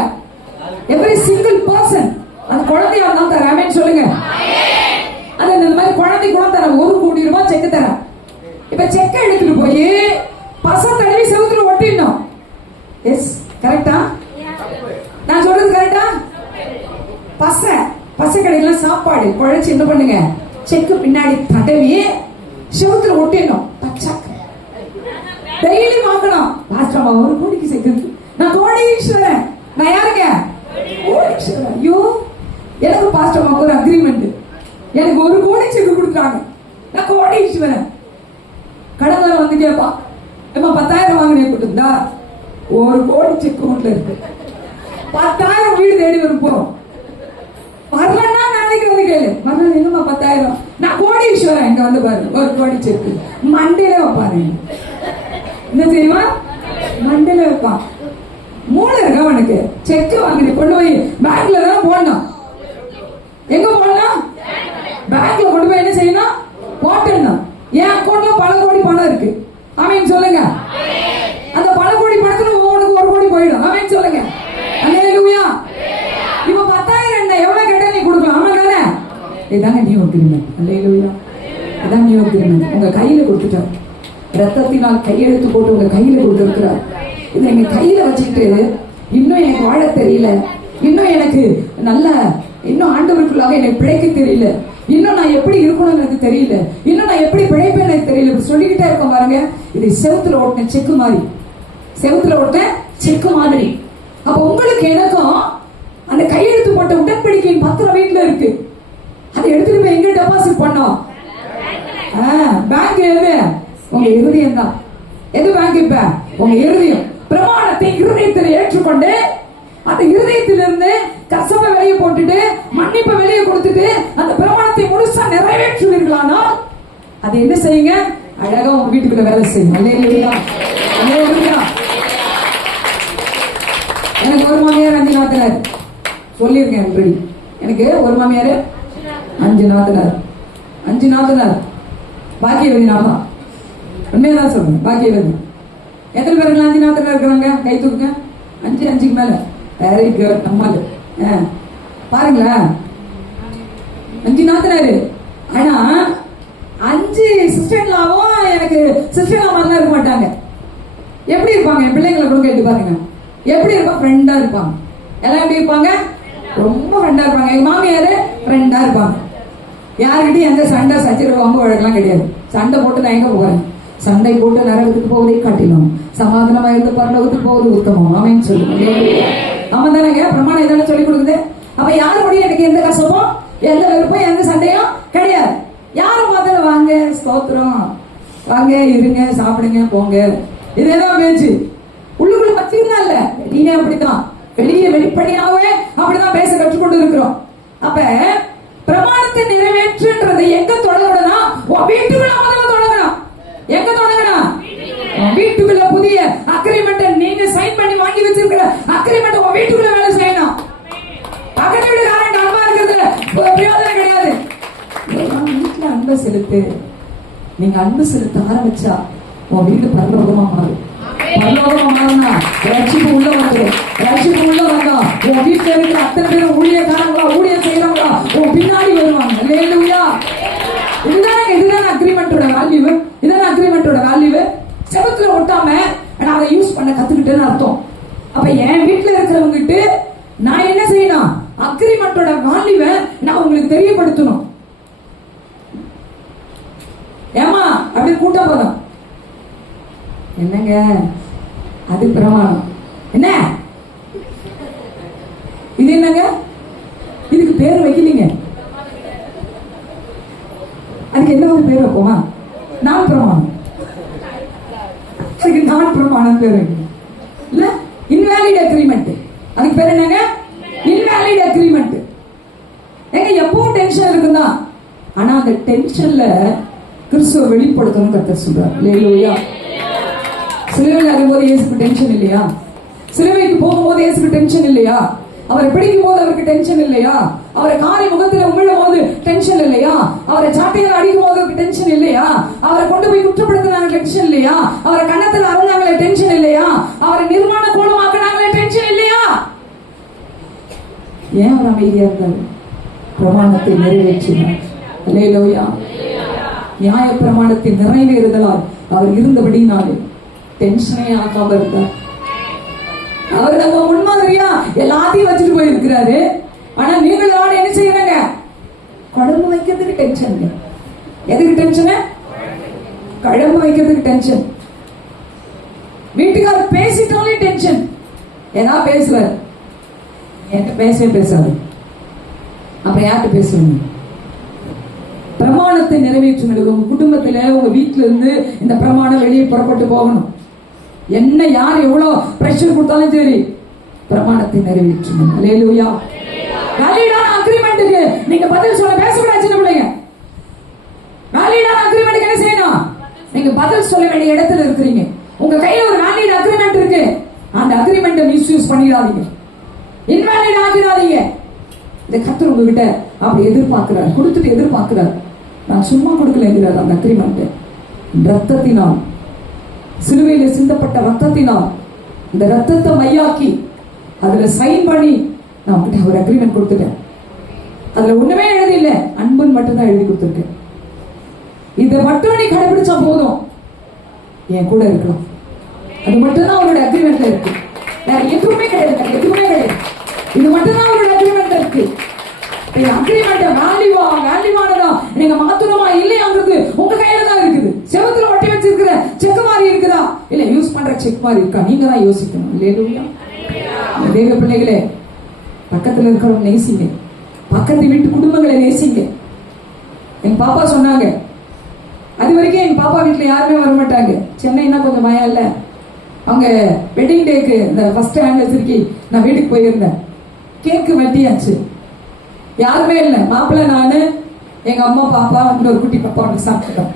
எவ்ரி சிங்கிள் பர்சன். அந்த குழந்தைய தான் தரேன். ஆமீன் சொல்லுங்க. அது இந்த மாதிரி குழந்தை கூட தரேன். 1 கோடி ரூபாய் செக் தரேன். இப்ப செக் எடுத்துட்டு போய் பச தடவி செவுத்துல ஒட்டிடணும். எஸ், கரெக்டா? நான் சொல்றது கரெக்டா? பச கடையில சாப்பாடு குழைச்சு என்ன பண்ணுங்க, செக்கு பின்னாடி தடவி செவுத்துல ஒட்டிடணும். டெய்லி வாங்கணும். பாஸ்டர்மா 1 கோடிக்கு செக்கு. நான் கோடீஸ்வரன். நான் யாருங்க? கோடீஸ்வரன். ஐயோ, எனக்கு பாஸ்டர்மாவுக்கு ஒரு அக்ரிமெண்ட். எனக்கு 1 கோடி செக்கு கொடுத்தாங்க. நான் கோடீஸ்வரன். கடன்காரன் வந்து கேட்பா, ஏமா 10,000 வாங்கினே கொடுத்தா? 1 கோடி செக்கு வீட்டுல இருக்கு. 10,000 வீடு தேடி வரும் போறோம். வரலன்னா நாளைக்கு வந்து கேளு. வரல என்னமா 10,000? நான் கோடீஸ்வரன். இங்க வந்து பாரு, 1 கோடி செக்கு மண்டையில வைப்பாரு. என்ன தெரியுமா? மண்டையில வைப்பான். மூளை இருக்கா அவனுக்கு? செக் வாங்கிட்டு கொண்டு போய் பேங்க்ல தான் போடணும். எங்க போடணும்? பேங்க்ல கொண்டு போய் என்ன செய்யணும்? போட்டேன்னா என் அக்கௌண்ட்ல பல கோடி பணம் இருக்கு. ஆமீன் சொல்லுங்க. அந்த பல கோடி பணத்துல உனக்கு 1 கோடி போயிடும். ஆமீன் சொல்லுங்க. அல்லேலூயா. இப்ப 10,000 என்ன எவ்வளவு கேட்டா நீ கொடுக்கலாம். ஆமா தானே? இதாங்க நியூ அக்ரிமெண்ட். அல்லேலூயா. இதான் நியூ அக்ரிமெண்ட். உங்க கையில கொடுத்துட்டார். ரத்தத்தினால் கையெழுத்து போட்டு உங்க கையில கொடுத்திருக்கிறார். இதை எங்க கையில வச்சுட்டு இன்னும் எனக்கு வாழ தெரியல, இன்னும் எனக்கு நல்ல இன்னும் ஆண்டவருக்குள்ளாக எனக்கு பிழைக்க தெரியல, இன்னும் நான் எப்படி இருக்கணும்னு எனக்கு தெரியல, இன்னும் நான் எப்படி பிழைப்பேன் எனக்கு தெரியல சொல்லிக்கிட்டே இருக்க பாருங்க. இது செவுத்துல ஓட்டின செக்கு மாதிரி, செவுத்துல ஓட்டின செக்கு மாதிரி. அப்ப உங்களுக்கு எனக்கும் அந்த கையெழுத்து போட்ட உடன்படிக்கையின் பத்திரம் வீட்டுல இருக்கு. அதை எடுத்துட்டு போய் எங்க டெபாசிட் பண்ணோம்? பேங்க். எது? உங்க இருதயம் தான். எது பேங்க்? இப்ப உங்க இருதயம். பிரமாணத்தை இருதயத்தில் ஏற்றுக்கொண்டு அந்த இருதயத்திலிருந்து கசப்பை வெளியே போட்டுட்டு மன்னிப்பை வெளியே கொடுத்துட்டு அந்த பிரமாணத்தை முழுசா நிறைவேற்றுவீர்களானால் அதை என்ன செய்யுங்க? அழகா உங்க வீட்டுக்குள்ள வேலை செய்யுங்க. அல்லேலூயா. அல்லேலூயா. எனக்கு ஒரு மாமியார் 5 நாத்தனார் சொல்லியிருக்கேன் ஆல்ரெடி. எனக்கு ஒரு மாமியார் 5 நாத்தனார். 5 நாத்தனார். பாக்கியவதி நான் தான். உண்மையதான் சொல்றேன். பாக்கியவதி. எத்தனை பேருக்கு 5 நாத்தனார் இருக்கிறாங்க? கை தூக்குங்க. 5க்கு மேல. Very good. நம்மால் பாருங்களேன், 5 நாத்தனாரு. ஆனா 5 சிஸ்டர்லாவும் எனக்கு சிஸ்டர்லா மாதிரிலாம் இருக்க மாட்டாங்க. எப்படி இருப்பாங்க? என் பிள்ளைங்களை கூட கேட்டு பாருங்க. எப்படி இருப்பாங்க? ஃப்ரெண்டா இருப்பாங்க. எல்லாம் எப்படி இருப்பாங்க? ரொம்ப ஃப்ரெண்டா இருப்பாங்க. எங்க மாமியாரு ஃப்ரெண்டா இருப்பாங்க. யாருக்கிட்டையும் எந்த சண்டை சச்சரவு வம்பு வழக்கெல்லாம் கிடையாது. சண்டை போட்டு நான் எங்க போறேன்? சண்டை போட்டு நரகத்துக்கு போவதை காட்டினோம் சமாதானமா இருந்து பரலோகத்துக்கு போவது உத்தமம். ஆமென் சொல்லுங்க. ஆமா தானேங்க? பிரமாணம் இதெல்லாம் சொல்லி கொடுக்குது. அப்ப யாருடைய எனக்கு எந்த கஷ்டமும் எந்த வெறுப்பும் எந்த சண்டையும் கிடையாது. யாரும் முதல்ல வாங்க ஸ்தோத்திரம், வாங்க இருங்க சாப்பிடுங்க போங்க, இதெல்லாம் பேச்சு. உள்ளுக்குள்ள பத்திரிக்கலாம் இல்ல, நீங்க அப்படித்தான் வெளியே வெளிப்படையாவே அப்படிதான் பேச கற்றுக்கொண்டு இருக்கிறோம். அப்ப பிரமாணத்தை நிறைவேற்றுன்றதை எங்க தொடங்கணும்னா வீட்டுக்குள்ள முதல்ல தொடங்கணும். எங்க தொடங்கணும்? வீட்டுக்குள்ள புதிய அக்ரிமெண்ட் நீங்க சைன் பண்ணி வாங்கி வச்சிருக்கிற அக்ரிமெண்ட் உங்க வீட்டுக்குள்ள வேலை செய்யணும். பக்கத்து வீட்டுக்காரன் அன்பா இருக்கிறதுல பிரயோஜனம் கிடையாது. வீட்டுல அன்பை செலுத்து. நீங்க அன்பு செலுத்த ஆரம்பிச்சா உன் வீடு பரலோகமா மாறும். பரலோகமா மாறினா ரட்சிப்பு உள்ள வந்து, ரட்சிப்பு உள்ள வந்தா உன் வீட்டுல இருக்கிற அத்தனை பேரும் ஊழியக்காரங்களா ஊழியம் செய்யறவங்களா உன் பின்னாடி வருவாங்க. அல்லேலூயா. இதுதானே அக்ரிமெண்டோட வேல்யூ. இதான அக்ரிமெண்டோட வேல்யூ. செவத்துல ஒட்டாம நான் அதை யூஸ் பண்ண கத்துக்கிட்டேன்னு அர்த்தம். அப்ப என் வீட்டுல இருக்கிறவங்கிட்டு நான் என்ன செய்யணும்? அக்ரிமெண்டோட வேல்யூவை நான் உங்களுக்கு தெரியப்படுத்தணும். ஏமா அப்படி கூட்ட போதும் என்னங்க? அது பிரமாணம். என்ன இது? என்னங்க இதுக்கு பேர் வைக்கலீங்க? அதுக்கு என்ன ஒரு பேர் வைப்போமா? நான் பிரமாணம். அதுக்கு நான் பிரமாணம் பேர் இல்ல. Invalid agreement. அதுக்கு பேர் என்னங்க? Invalid agreement. எங்க எப்பவும் டென்ஷன் இருக்குதா? ஆனா அந்த டென்ஷன்ல கிறிஸ்துவ வெளிப்படுத்தணும் கர்த்தர் சொல்றார். அல்லேலூயா. சிலுவையில் வரும்போது இயேசுக்கு டென்ஷன் இல்லையா? சிலுவைக்கு போகும்போது இயேசுக்கு டென்ஷன் இல்லையா? அவரை பிடிக்கும் போது அவருக்கு டென்ஷன் இல்லையா? அவரை காரி முகத்துல உமிழும் போது டென்ஷன் இல்லையா? அவரை சாட்டையில் அடிக்கும் போது அவருக்கு டென்ஷன் இல்லையா? அவரை கொண்டு போய் குற்றப்படுத்தினாங்க டென்ஷன் இல்லையா? அவரை கன்னத்தில் அருணாங்களே டென்ஷன் இல்லையா? அவரை நிர்மாண கோலமாக்கினாங்களே டென்ஷன் இல்லையா? ஏன் அவர் அமைதியா இருந்தார்? பிரமாணத்தை நிறைவேற்றினார். அல்லேலூயா. நியாய பிரமாணத்தை நிறைவேறுதலால் அவர் இருந்தபடினாலே டென்ஷனே ஆகாம இருந்தார். அவர் நம்ம முன்மாதிரியா எல்லாத்தையும் வச்சுட்டு போயிருக்கிறாரு. ஆனா நீங்களோட என்ன செய்யறாங்க? குழம்பு வைக்கிறதுக்கு டென்ஷன். எதுக்கு டென்ஷன்? குழம்பு வைக்கிறதுக்கு டென்ஷன். வீட்டுக்காரர் பேசிட்டாலே டென்ஷன். ஏதாவது பேசுவார், என்கிட்ட பேசாது. அப்புறம் யார்கிட்ட பேசுவீங்க? பிரமாணத்தை நிறைவேற்றும். உங்க குடும்பத்துல உங்க வீட்டுல இருந்து இந்த பிரமாணம் வெளியே புறப்பட்டு போகணும். என்ன யார் எவ்வளவு பிரஷர் கொடுத்தாலும் சரி பிரமாணத்தை நிறைவேற்றணும். அல்லேலூயா. வேலிடான அக்ரிமெண்ட்டுக்கு நீங்க பதில் சொல்ல பேசக்கூடாது. சின்ன பிள்ளைங்க, வேலிடான அக்ரிமெண்ட்டுக்கு என்ன செய்யணும்? நீங்க பதில் சொல்ல வேண்டிய இடத்துல இருக்கிறீங்க. உங்க கையில ஒரு வேலிட் அக்ரிமெண்ட் இருக்கு. அந்த அக்ரிமெண்ட்டை மிஸ்யூஸ் பண்ணிடாதீங்க, இன்வாலிட் ஆகிடாதீங்க. இந்த கர்த்தர் உங்ககிட்ட அப்படி எதிர்பார்க்கிறார், கொடுத்துட்டு எதிர்பார்க்கிறார். நான் சும்மா கொடுக்கலைங்கிறார் அந்த அக்ரிமெண்ட். ரத்தத்தினால், சிலுவையில் சிந்தப்பட்ட ரத்தத்தினால், இந்த ரத்தத்தை மையாக்கி அதுல சைன் பண்ணி நான் உங்ககிட்ட ஒரு அக்ரிமெண்ட் கொடுத்துட்டேன். அதுல ஒண்ணுமே எழுதி இல்ல, அன்புன்னு மட்டும்தான் எழுதி கொடுத்துருக்கேன். இதை மட்டும் நீ கடைபிடிச்சா போதும், என் கூட இருக்கலாம். அது மட்டும்தான் அவருடைய அக்ரிமெண்ட்ல இருக்கு. வேற எதுவுமே கிடையாது, எதுவுமே கிடையாது. இது மட்டும்தான் அவருடைய அக்ரிமெண்ட்ல இருக்கு. அக்ரிமெண்ட் வேல்யூவானதா நீங்க மாத்திரமா இல்லையாங்கிறது உங்க கையில தான் இருக்குது. செவத்துல ஒட்டி வச்சிருக்கிற செக் மாதிரி இருக்குதா, இல்ல யூஸ் பண்ற செக் மாதிரி இருக்கா, நீங்க தான் யோசிக்கணும். இல்லையா தேவ பிள்ளைகளே, பக்கத்துல இருக்கிறவங்க நேசிங்க, பக்கத்து வீட்டு குடும்பங்களை நேசிங்க. எங்க பாப்பா சொன்னாங்க, அது வரைக்கும் எங்க பாப்பா வீட்டுல யாருமே வரமாட்டாங்க. சென்னைன்னா கொஞ்சம் பயம் இல்ல. அவங்க வெட்டிங் டேக்கு இந்த ஃபர்ஸ்ட் ஆனிவர்சரிக்கு நான் வீட்டுக்கு போயிருந்தேன். கேக்கு வெட்டியாச்சு, யாருமே இல்லை. மாப்பிள்ள, நானு, எங்க அம்மா, பாப்பா, இன்னொரு குட்டி பாப்பா ஒன்று சாப்பிட்டுட்டோம்.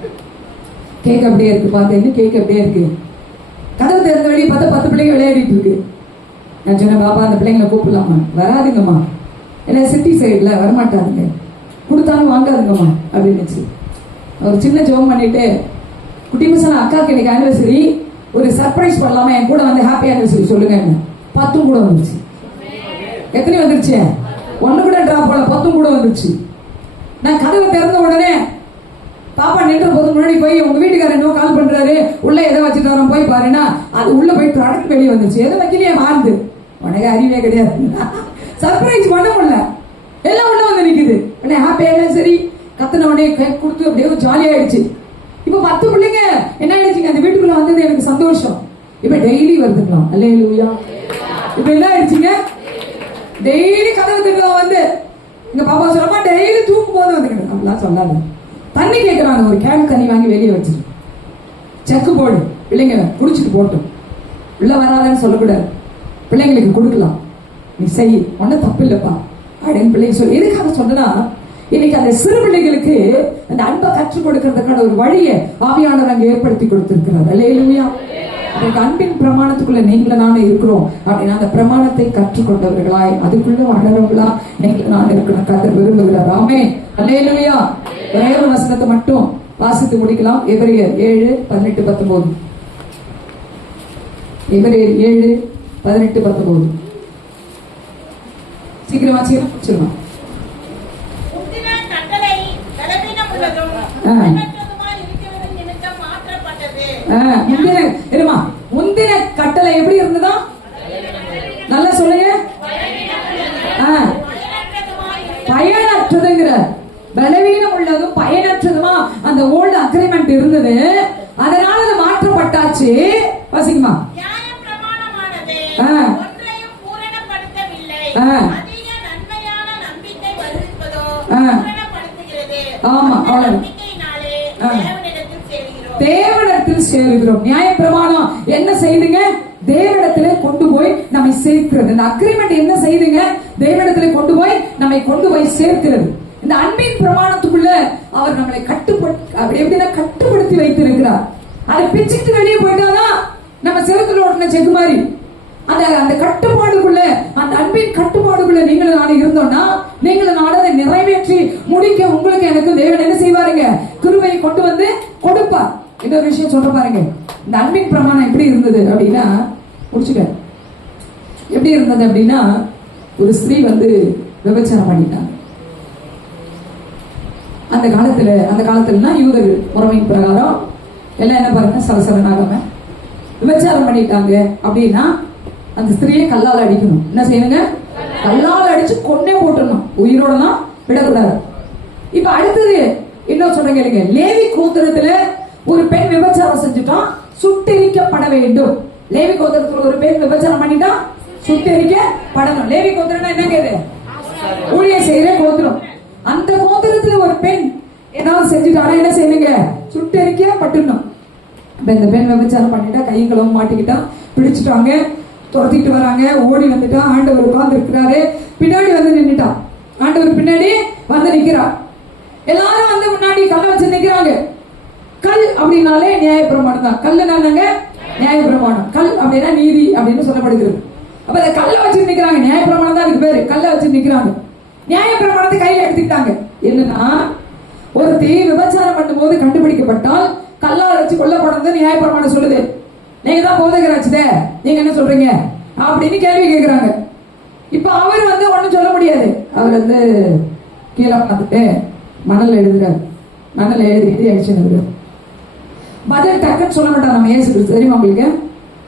கேக் அப்படியே இருக்கு. பார்த்தேன்னு கேக் அப்படியே இருக்கு. கதவு திறந்த வழி பார்த்தா 10 பிள்ளைங்க விளையாடிட்டு இருக்கு. நான் சொன்னேன், பாப்பா அந்த பிள்ளைங்களை கூப்பிடலாமா? வராதுங்கம்மா, ஏன்னா சிட்டி சைடுல வரமாட்டாருங்க, கொடுத்தாலும் வாங்காதுங்கம்மா அப்படின்னுச்சு. ஒரு சின்ன ஜோம் பண்ணிட்டு, குட்டி பசங்க அக்காவுக்கு இன்னைக்கு ஆனிவர்சரி, ஒரு சர்ப்ரைஸ் பண்ணலாமா, என் கூட வந்து ஹாப்பி ஆனிவர்சரி சொல்லுங்க. 10 கூட வந்துருச்சு. எத்தனை வந்துருச்சு? 1 கூட டிராப் பண்ணல, 10 கூட வந்துருச்சு. நான் கதவை திறந்த உடனே பாப்பா நின்ற போது முன்னாடி போய், உங்க வீட்டுக்காரர் என்ன கால் பண்றாரு, உள்ள எதை வச்சுட்டு வரோம் போய் பாருன்னா, அது உள்ள போய் ப்ராடக்ட் வெளியே வந்துருச்சு. எதை வைக்கலையே மாறுது. உனக்கு அறிவே கிடையாது. சர்ப்ரைஸ் பண்ண முடியல, எல்லாம் உள்ள வந்து நிக்குது. உடனே ஹாப்பி ஆனிவர்சரி கத்தன உடனே கேக் கொடுத்து அப்படியே ஜாலியா ஆயிடுச்சு. இப்ப 10 பிள்ளைங்க என்ன ஆயிடுச்சுங்க, அந்த வீட்டுக்குள்ள வந்தது எனக்கு சந்தோஷம். இப்ப டெய்லி வருதுங்களா? அல்லேலூயா. இப்ப என்ன ஆயிடுச்சுங்க, டெய்லி கதவு திறக்க வந்து, எங்க பாப்பா சொல்லமா டெய்லி தூக்கும் போது வந்துக்கிட்டு அப்படிலாம் சொல்லாது. தண்ணி கேட்கறாங்க, ஒரு கேன் தண்ணி வாங்கி வெளியே வச்சிரு, செக்கு போடு, பிள்ளைங்க குடிச்சிட்டு போட்டும், உள்ள வராதன்னு சொல்லக்கூடாது, பிள்ளைங்களுக்கு கொடுக்கலாம், நீ செய், ஒன்னும் தப்பு இல்லப்பா அப்படின்னு பிள்ளைங்க சொல்லி. எதுக்காக சொன்னா, இன்னைக்கு அந்த சிறு பிள்ளைகளுக்கு அந்த அன்பை கற்றுக் கொடுக்கறதுக்கான ஒரு வழியை ஆவியானவர் அங்கே ஏற்படுத்தி கொடுத்திருக்கிறார். அல்லேலூயா. அன்பின் பிரமாணத்துக்குள்ள நீங்கள நானே இருக்கிறோம் அப்படின்னா, அந்த பிரமாணத்தை கற்றுக்கொண்டவர்களாய் அதுக்குள்ள வளரவங்களா நீங்கள நான் இருக்கணும் கர்த்தர் விரும்புகிறார். ஆமென். அல்லேலூயா. ஒரே ஒரு வசனத்தை மட்டும் வாசித்து முடிக்கலாம். எபிரேயர் 7:18-19. எபிரேயர் 7:18-19. சீக்கிரமா சொல்லுங்க. முந்தின கட்டளை எப்படி இருந்ததா? நல்லா சொல்லுங்க. பயனற்றதுங்கிற, பலவீனம் உள்ளதும் பயனற்றதுமா அந்த ஓல்டு அக்ரிமெண்ட் இருந்தது. அதனால அது மாற்றப்பட்டாச்சு. வாசிக்குமா? ஆமா, தேவனிடத்தில் சேருகிறோம். நியாய பிரமாணம் என்ன செய்துங்க? தேவனிடத்திலே கொண்டு போய் நம்மை சேர்க்கிறது. இந்த அக்ரிமெண்ட் என்ன செய்துங்க? தேவனிடத்திலே கொண்டு போய் சேர்க்கிறது. இந்த அன்பின் பிரமாணத்துக்குள்ள அவர் நம்மளை கட்டுப்படுத்தி வைத்திருக்கிறார். அதை பிச்சுட்டு வெளியே போயிட்டாதான் நம்ம செவத்துல ஓட்டின செக்கு மாதிரி. அந்த கட்டுப்பாடுக்குள்ள, அந்த அன்பின் கட்டுப்பாடுக்குள்ள நீங்களும் நாடு இருந்தோம்னா, நீங்களும் நாடு அதை நிறைவேற்றி முடிக்க உங்களுக்கு எனக்கு தேவன் என்ன செய்வாருங்க? கிருபையை கொண்டு வந்து கொடுப்பார். இன்னொரு விஷயம் சொல்ற பாருங்க, இந்த அன்பின் பிரமாணம் எப்படி இருந்தது அப்படின்னா, முடிச்சுக்க, எப்படி இருந்தது அப்படின்னா, ஒரு ஸ்திரீ வந்து விபச்சாரம் பண்ணிட்டாங்க. அந்த காலத்துல யூதர் முறைமையின் பிரகாரம் எல்லாம் என்ன பாருங்க, சலசலனாகாம விபச்சாரம் பண்ணிட்டாங்க அப்படின்னா அந்த ஸ்திரீயை கல்லால் அடிக்கணும். என்ன செய்யணுங்க? கல்லால் அடிச்சு கொன்னே போட்டுடணும், உயிரோடலாம் விடக்கூடாது. இப்ப அடுத்தது இன்னும் சொல்றேன் கேளுங்க. லேவி கோத்திரத்துல ஒரு பெண் விபச்சாரம் செஞ்சுட்டான், சுட்டெரிக்கப்பட வேண்டும். லேவி கோத்திரத்துல ஒரு பெண் விபச்சாரம் பண்ணிட்டா சுட்டெரிக்கப்படணும். லேவி கோத்திரம்னா என்னங்க? இது ஊழியம் செய்யற கோத்திரம். அந்த கோத்திரத்துல ஒரு பெண் ஏதாவது செஞ்சுட்டானா என்ன செய்யணுங்க? சுட்டெரிக்கப்படணும். இந்த பெண் விபச்சாரம் பண்ணிட்டா, கைகளும் மாட்டிக்கிட்டா, பிடிச்சிட்டாங்க, துரத்திட்டு வராங்க, ஓடி வந்துட்டா. ஆண்டவர் உட்கார்ந்து இருக்கிறாரு, பின்னாடி வந்து நின்றுட்டான். ஆண்டவர் பின்னாடி வந்து நிக்கிறார். எல்லாரும் வந்து முன்னாடி கல்லை வச்சு நிக்கிறாங்க. கல் அப்படின்னாலே நியாயப்பிரமாணம் தான். கல்லுனாங்க நியாயப்பிரமாணம், கல் அப்படின்னா நீதி அப்படின்னு சொல்லப்படுகிறது. அப்ப அந்த கல்லை வச்சு நிக்கிறாங்க, நியாயப்பிரமாணம் தான் அதுக்கு பேரு. கல்லை வச்சு நிக்கிறாங்க, நியாயப்பிரமாணத்தை கையில எடுத்துக்கிட்டாங்க. என்னன்னா ஒருத்தி விபச்சாரம் பண்ணும்போது கண்டுபிடிக்கப்பட்டால் கல்லால் வச்சு கொல்லப்படுறது நியாயப்பிரமாணம் சொல்லுது. நீங்க தான் போதகராச்சுதே, நீங்க என்ன சொல்றீங்க அப்படின்னு கேள்வி கேட்கிறாங்க. இப்ப அவர் ஒண்ணும் சொல்ல முடியாது. அவர் கீழே பார்த்துட்டு மணல் எழுதுறாரு. மணல் எழுதிட்டு அடிச்சு பதில் டக்குன்னு சொல்ல மாட்டார். நம்ம ஏசு கிறிஸ்து தெரியுமா உங்களுக்கு?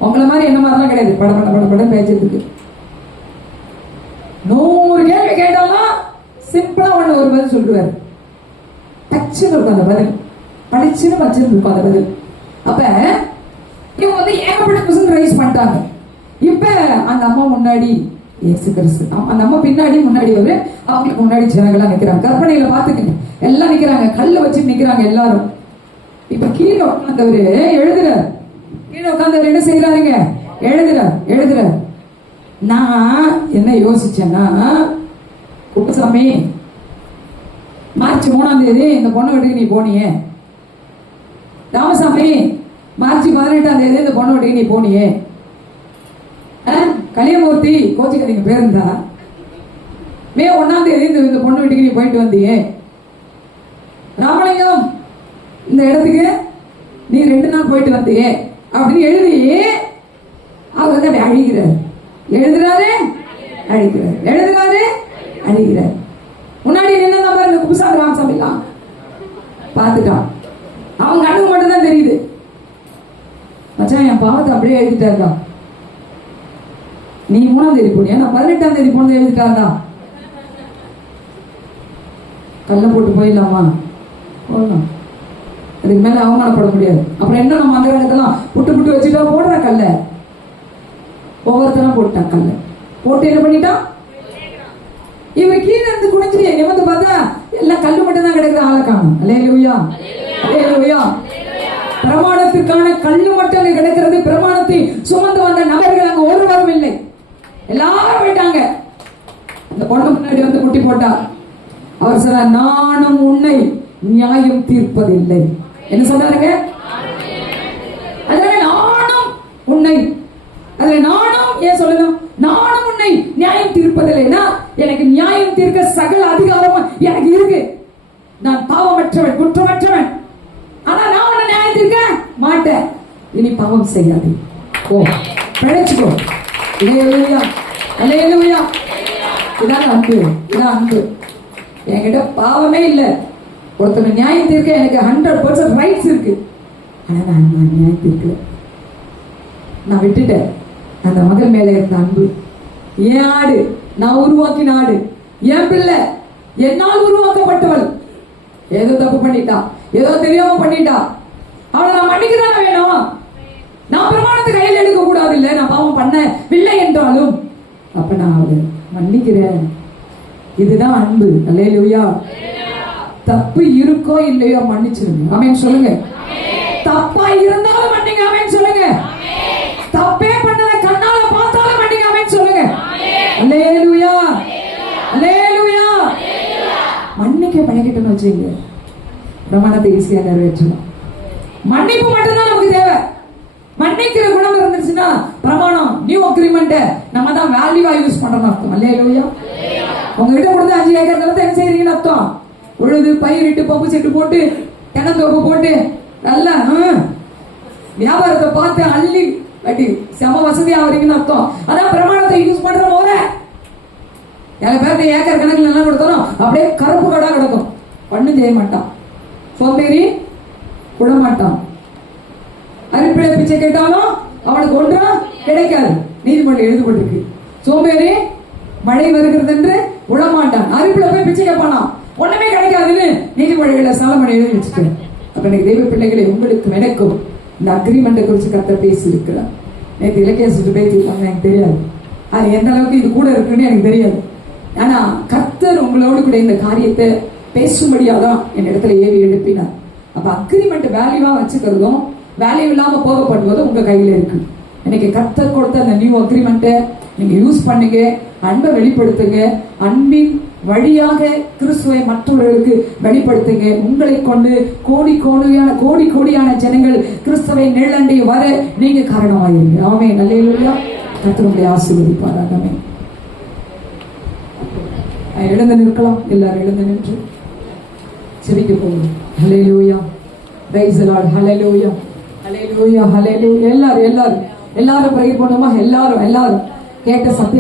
உங்களை மாதிரி என்ன மாதிரிலாம் கிடையாது. பட பேச்சதுக்கு 100 கேள்வி கேட்டாலும் சிம்பிளா ஒரு பதில் சொல்லுவாரு. டச்சுன்னு இருக்கும் அந்த பதில், படிச்சுன்னு வச்சுன்னு இருக்கும் அந்த பதில். அப்ப இவங்க ஏகப்பட்ட கொஸ்டின் ரைஸ் பண்ணிட்டாங்க. இப்ப அந்த அம்மா முன்னாடி இயேசு கிறிஸ்து, அந்த அம்மா பின்னாடி முன்னாடி அவங்களுக்கு முன்னாடி ஜனங்கள்லாம் நிக்கிறாங்க. கற்பனையில பாத்துக்கங்க, எல்லாம் நிக்கிறாங்க, கல்ல வச்சு நிக்கிறாங்க எல்லாரும். இப்ப கீழே உட்கார்ந்தவரு எழுதுறாரு. கீழே உட்கார்ந்தவர் என்ன செய்யறாருங்க? எழுதுறாரு. நான் என்ன யோசிச்சேன்னா, குப்புசாமி மார்ச் 3ஆம் தேதி இந்த பொண்ணு வீட்டுக்கு நீ போனியே, ராமசாமி மார்ச் 18ஆம் தேதி இந்த பொண்ணு வீட்டுக்கு நீ போனியே, கலியமூர்த்தி கோச்சிக்கதிங்க பேர் இருந்தா மே 1ஆம் தேதி இந்த பொண்ணு வீட்டுக்கு நீ போயிட்டு வந்தியே, ராமலிங்கம் இந்த இடத்துக்கு நீ 2 நாள் போயிட்டு வந்தியே அப்படின்னு எழுதி அவர் அழிகிறார். அழிகிறாரு. முன்னாடி நின்று பாருங்க குப்புசாமி ராமசாமிலாம் பார்த்துட்டான். அவங்க கண்ணுக்கு மட்டும் தான் தெரியுது. மச்சான் என் பாவத்தை அப்படியே எழுதிட்டாருடா. நீ 3ஆம் தேதி போனியா, நான் 18ஆம் தேதி போனதை எழுதிட்டாருடா. கல்ல போட்டு போயிடலாமா? போடலாம். அதுக்கு மேல அவமானப்பட முடியாது. அப்புறம் என்ன, நம்ம அந்த இடத்தெல்லாம் புட்டு வச்சுட்டா போடுற கல்ல ஒவ்வொருத்தரும் போட்டான். கல்ல போட்டு என்ன பண்ணிட்டான்? இவர் கீழே இருந்து குடிஞ்சிட்டு நிமிர்ந்து பார்த்தா எல்லாம் கல்லு மட்டும் தான் கிடைக்கிற ஆளை காணும். அல்லேலூயா. பிரமாணத்திற்கான கல்லு மட்டும் அங்க கிடைக்கிறது. பிரமாணத்தை சுமந்து வந்த நபர்கள் அங்க ஒருவரும் இல்லை, எல்லாரும் போயிட்டாங்க. அந்த பொண்ணு முன்னாடி குட்டி போட்டா. அவர் சொன்னார், நானும் உன்னை நியாயம் தீர்ப்பதில்லை. என்ன சொன்னாருங்க? அதுல நானும் உன்னை, அதுல நானும் ஏன் சொல்லணும்? நானும் உன்னை நியாயம் தீர்ப்பதில்லைன்னா எனக்கு நியாயம் தீர்க்க சகல அதிகாரமும் எனக்கு இருக்கு. நான் பாவமற்றவன், குற்றமற்றவன். ஆனா நான் உன்னை நியாயம் தீர்க்க மாட்டேன். இனி பாவம் செய்யாது, ஓ பிழைச்சுக்கோ. அல்லேலூயா. இதான் அன்பு. என்கிட்ட பாவமே இல்லை. ஒருத்தர் நியாயம் தீர்க்க எனக்கு 100% ரைட்ஸ் இருக்கு. ஆனா நான் நியாயம் தீர்க்கல. நான் விட்டுட்டேன். அந்த மகன் மேல இருந்த அன்பு. என் ஆடு, நான் உருவாக்கின ஆடு, என் பிள்ளை, என்னால் உருவாக்கப்பட்டவள். ஏதோ தப்பு பண்ணிட்டா, ஏதோ தெரியாம பண்ணிட்டா, அவளை நான் மன்னிக்கதானே வேணும். நான் பிரமாணத்தை கையில் எடுக்க கூடாது. இல்ல நான் பாவம் பண்ணவில்லை என்றாலும் அப்ப நான் அவளை மன்னிக்கிறேன். இதுதான் அன்பு. அல்லேலூயா. தப்பு இருக்கோ இல்லையோ மன்னிச்சிருங்க. ஆமென் சொல்லுங்க. தப்பா இருந்தாலும் மன்னிங்க. ஆமென் சொல்லுங்க. தப்பே பண்ணத கண்ணால பார்த்தாலும் மன்னிங்க. ஆமென் சொல்லுங்க. அல்லேலூயா. மன்னிக்க பழகிட்டோம்னு வச்சுங்க, பிரமாணத்தை ஈஸியா நிறைவேற்றலாம். மன்னிப்பு மட்டும்தான் நமக்கு தேவை. மன்னிக்கிற குணம் இருந்துச்சுன்னா பிரமாணம், நியூ அக்ரிமெண்ட் நம்ம தான் வேல்யூவா யூஸ் பண்றோம்னு அர்த்தம். அல்லேலூயா. உங்ககிட்ட கொடுத்து 5 ஏக்கர் நிலத்தை என்ன செய்யறீங்கன்னு அர்த்தம். உழுது பயிரிட்டு பம்பு செட்டு போட்டு தென்னந்தோப்பு போட்டு நல்லா வியாபாரத்தை பார்த்து அள்ளி கட்டி செம வசதியா வரீங்கன்னு அர்த்தம். அதான் பிரமாணத்தை யூஸ் பண்ற போல. சில பேருக்கு ஏக்கர் கணக்கில் நல்லா கொடுத்தாலும் அப்படியே கருப்பு கடா கிடக்கும். பண்ணும் செய்ய மாட்டான், சோம்பேறி விட மாட்டான். அரிப்பிழை பிச்சை கேட்டாலும் அவனுக்கு ஒன்றும் கிடைக்காது. நீதிமன்றம் எழுதப்பட்டிருக்கு. சோம்பேறி மழை வருகிறது என்று விடமாட்டான். அரிப்பிழை போய் பிச்சை கேட்பானா, ஒண்ணுமே கிடைக்காதுன்னு நீதிமொழிகளை சாலமன் எழுதி வச்சுட்டேன். அப்ப எனக்கு தெய்வ பிள்ளைகளை, உங்களுக்கு எனக்கும் இந்த அக்ரிமெண்ட்டை குறித்து கர்த்தர் பேசி இருக்கிறார். நேற்று இலக்கிய சுற்று பேசியிருக்காங்க, எனக்கு தெரியாது. அது எந்த அளவுக்கு இது கூட இருக்குன்னு எனக்கு தெரியாது. ஆனா கர்த்தர் உங்களோடு கூட இந்த காரியத்தை பேசும்படியாதான் என் இடத்துல ஏவி எழுப்பினார். அப்ப அக்ரிமெண்ட் வேல்யூவா வச்சுக்கிறதும் வேல்யூ இல்லாம போகப்படுவதும் உங்க கையில இருக்கு. இன்னைக்கு கர்த்தர் கொடுத்த அந்த நியூ அக்ரிமெண்ட்டை நீங்க யூஸ் பண்ணுங்க. அன்பை வெளிப்படுத்துங்க. அன்பின் வழியாக கிறிஸ்துவை மற்றவர்களுக்கு வெளிப்படுத்துங்க. உங்களை கொண்டு கோடி கோடியான ஜனங்கள் கிறிஸ்துவை நிழலண்டை வர நீங்க காரணமாயிருங்க. ஆமென். அல்லேலூயா. கர்த்தர் உங்களை ஆசீர்வதிப்பாராக. ஆமென். எழுந்து நிற்கலாம். எல்லாரும் எழுந்து நின்று ஜெபிக்க போகிறோம். ஹல்லேலூயா, பிரைஸ் தி லார்ட், ஹல்லேலூயா, ஹல்லேலூயா, ஹல்லேலூயா. எல்லாரும் ப்ரேயர் பண்ணுமா? எல்லாரும் கேட்ட சத்தியம்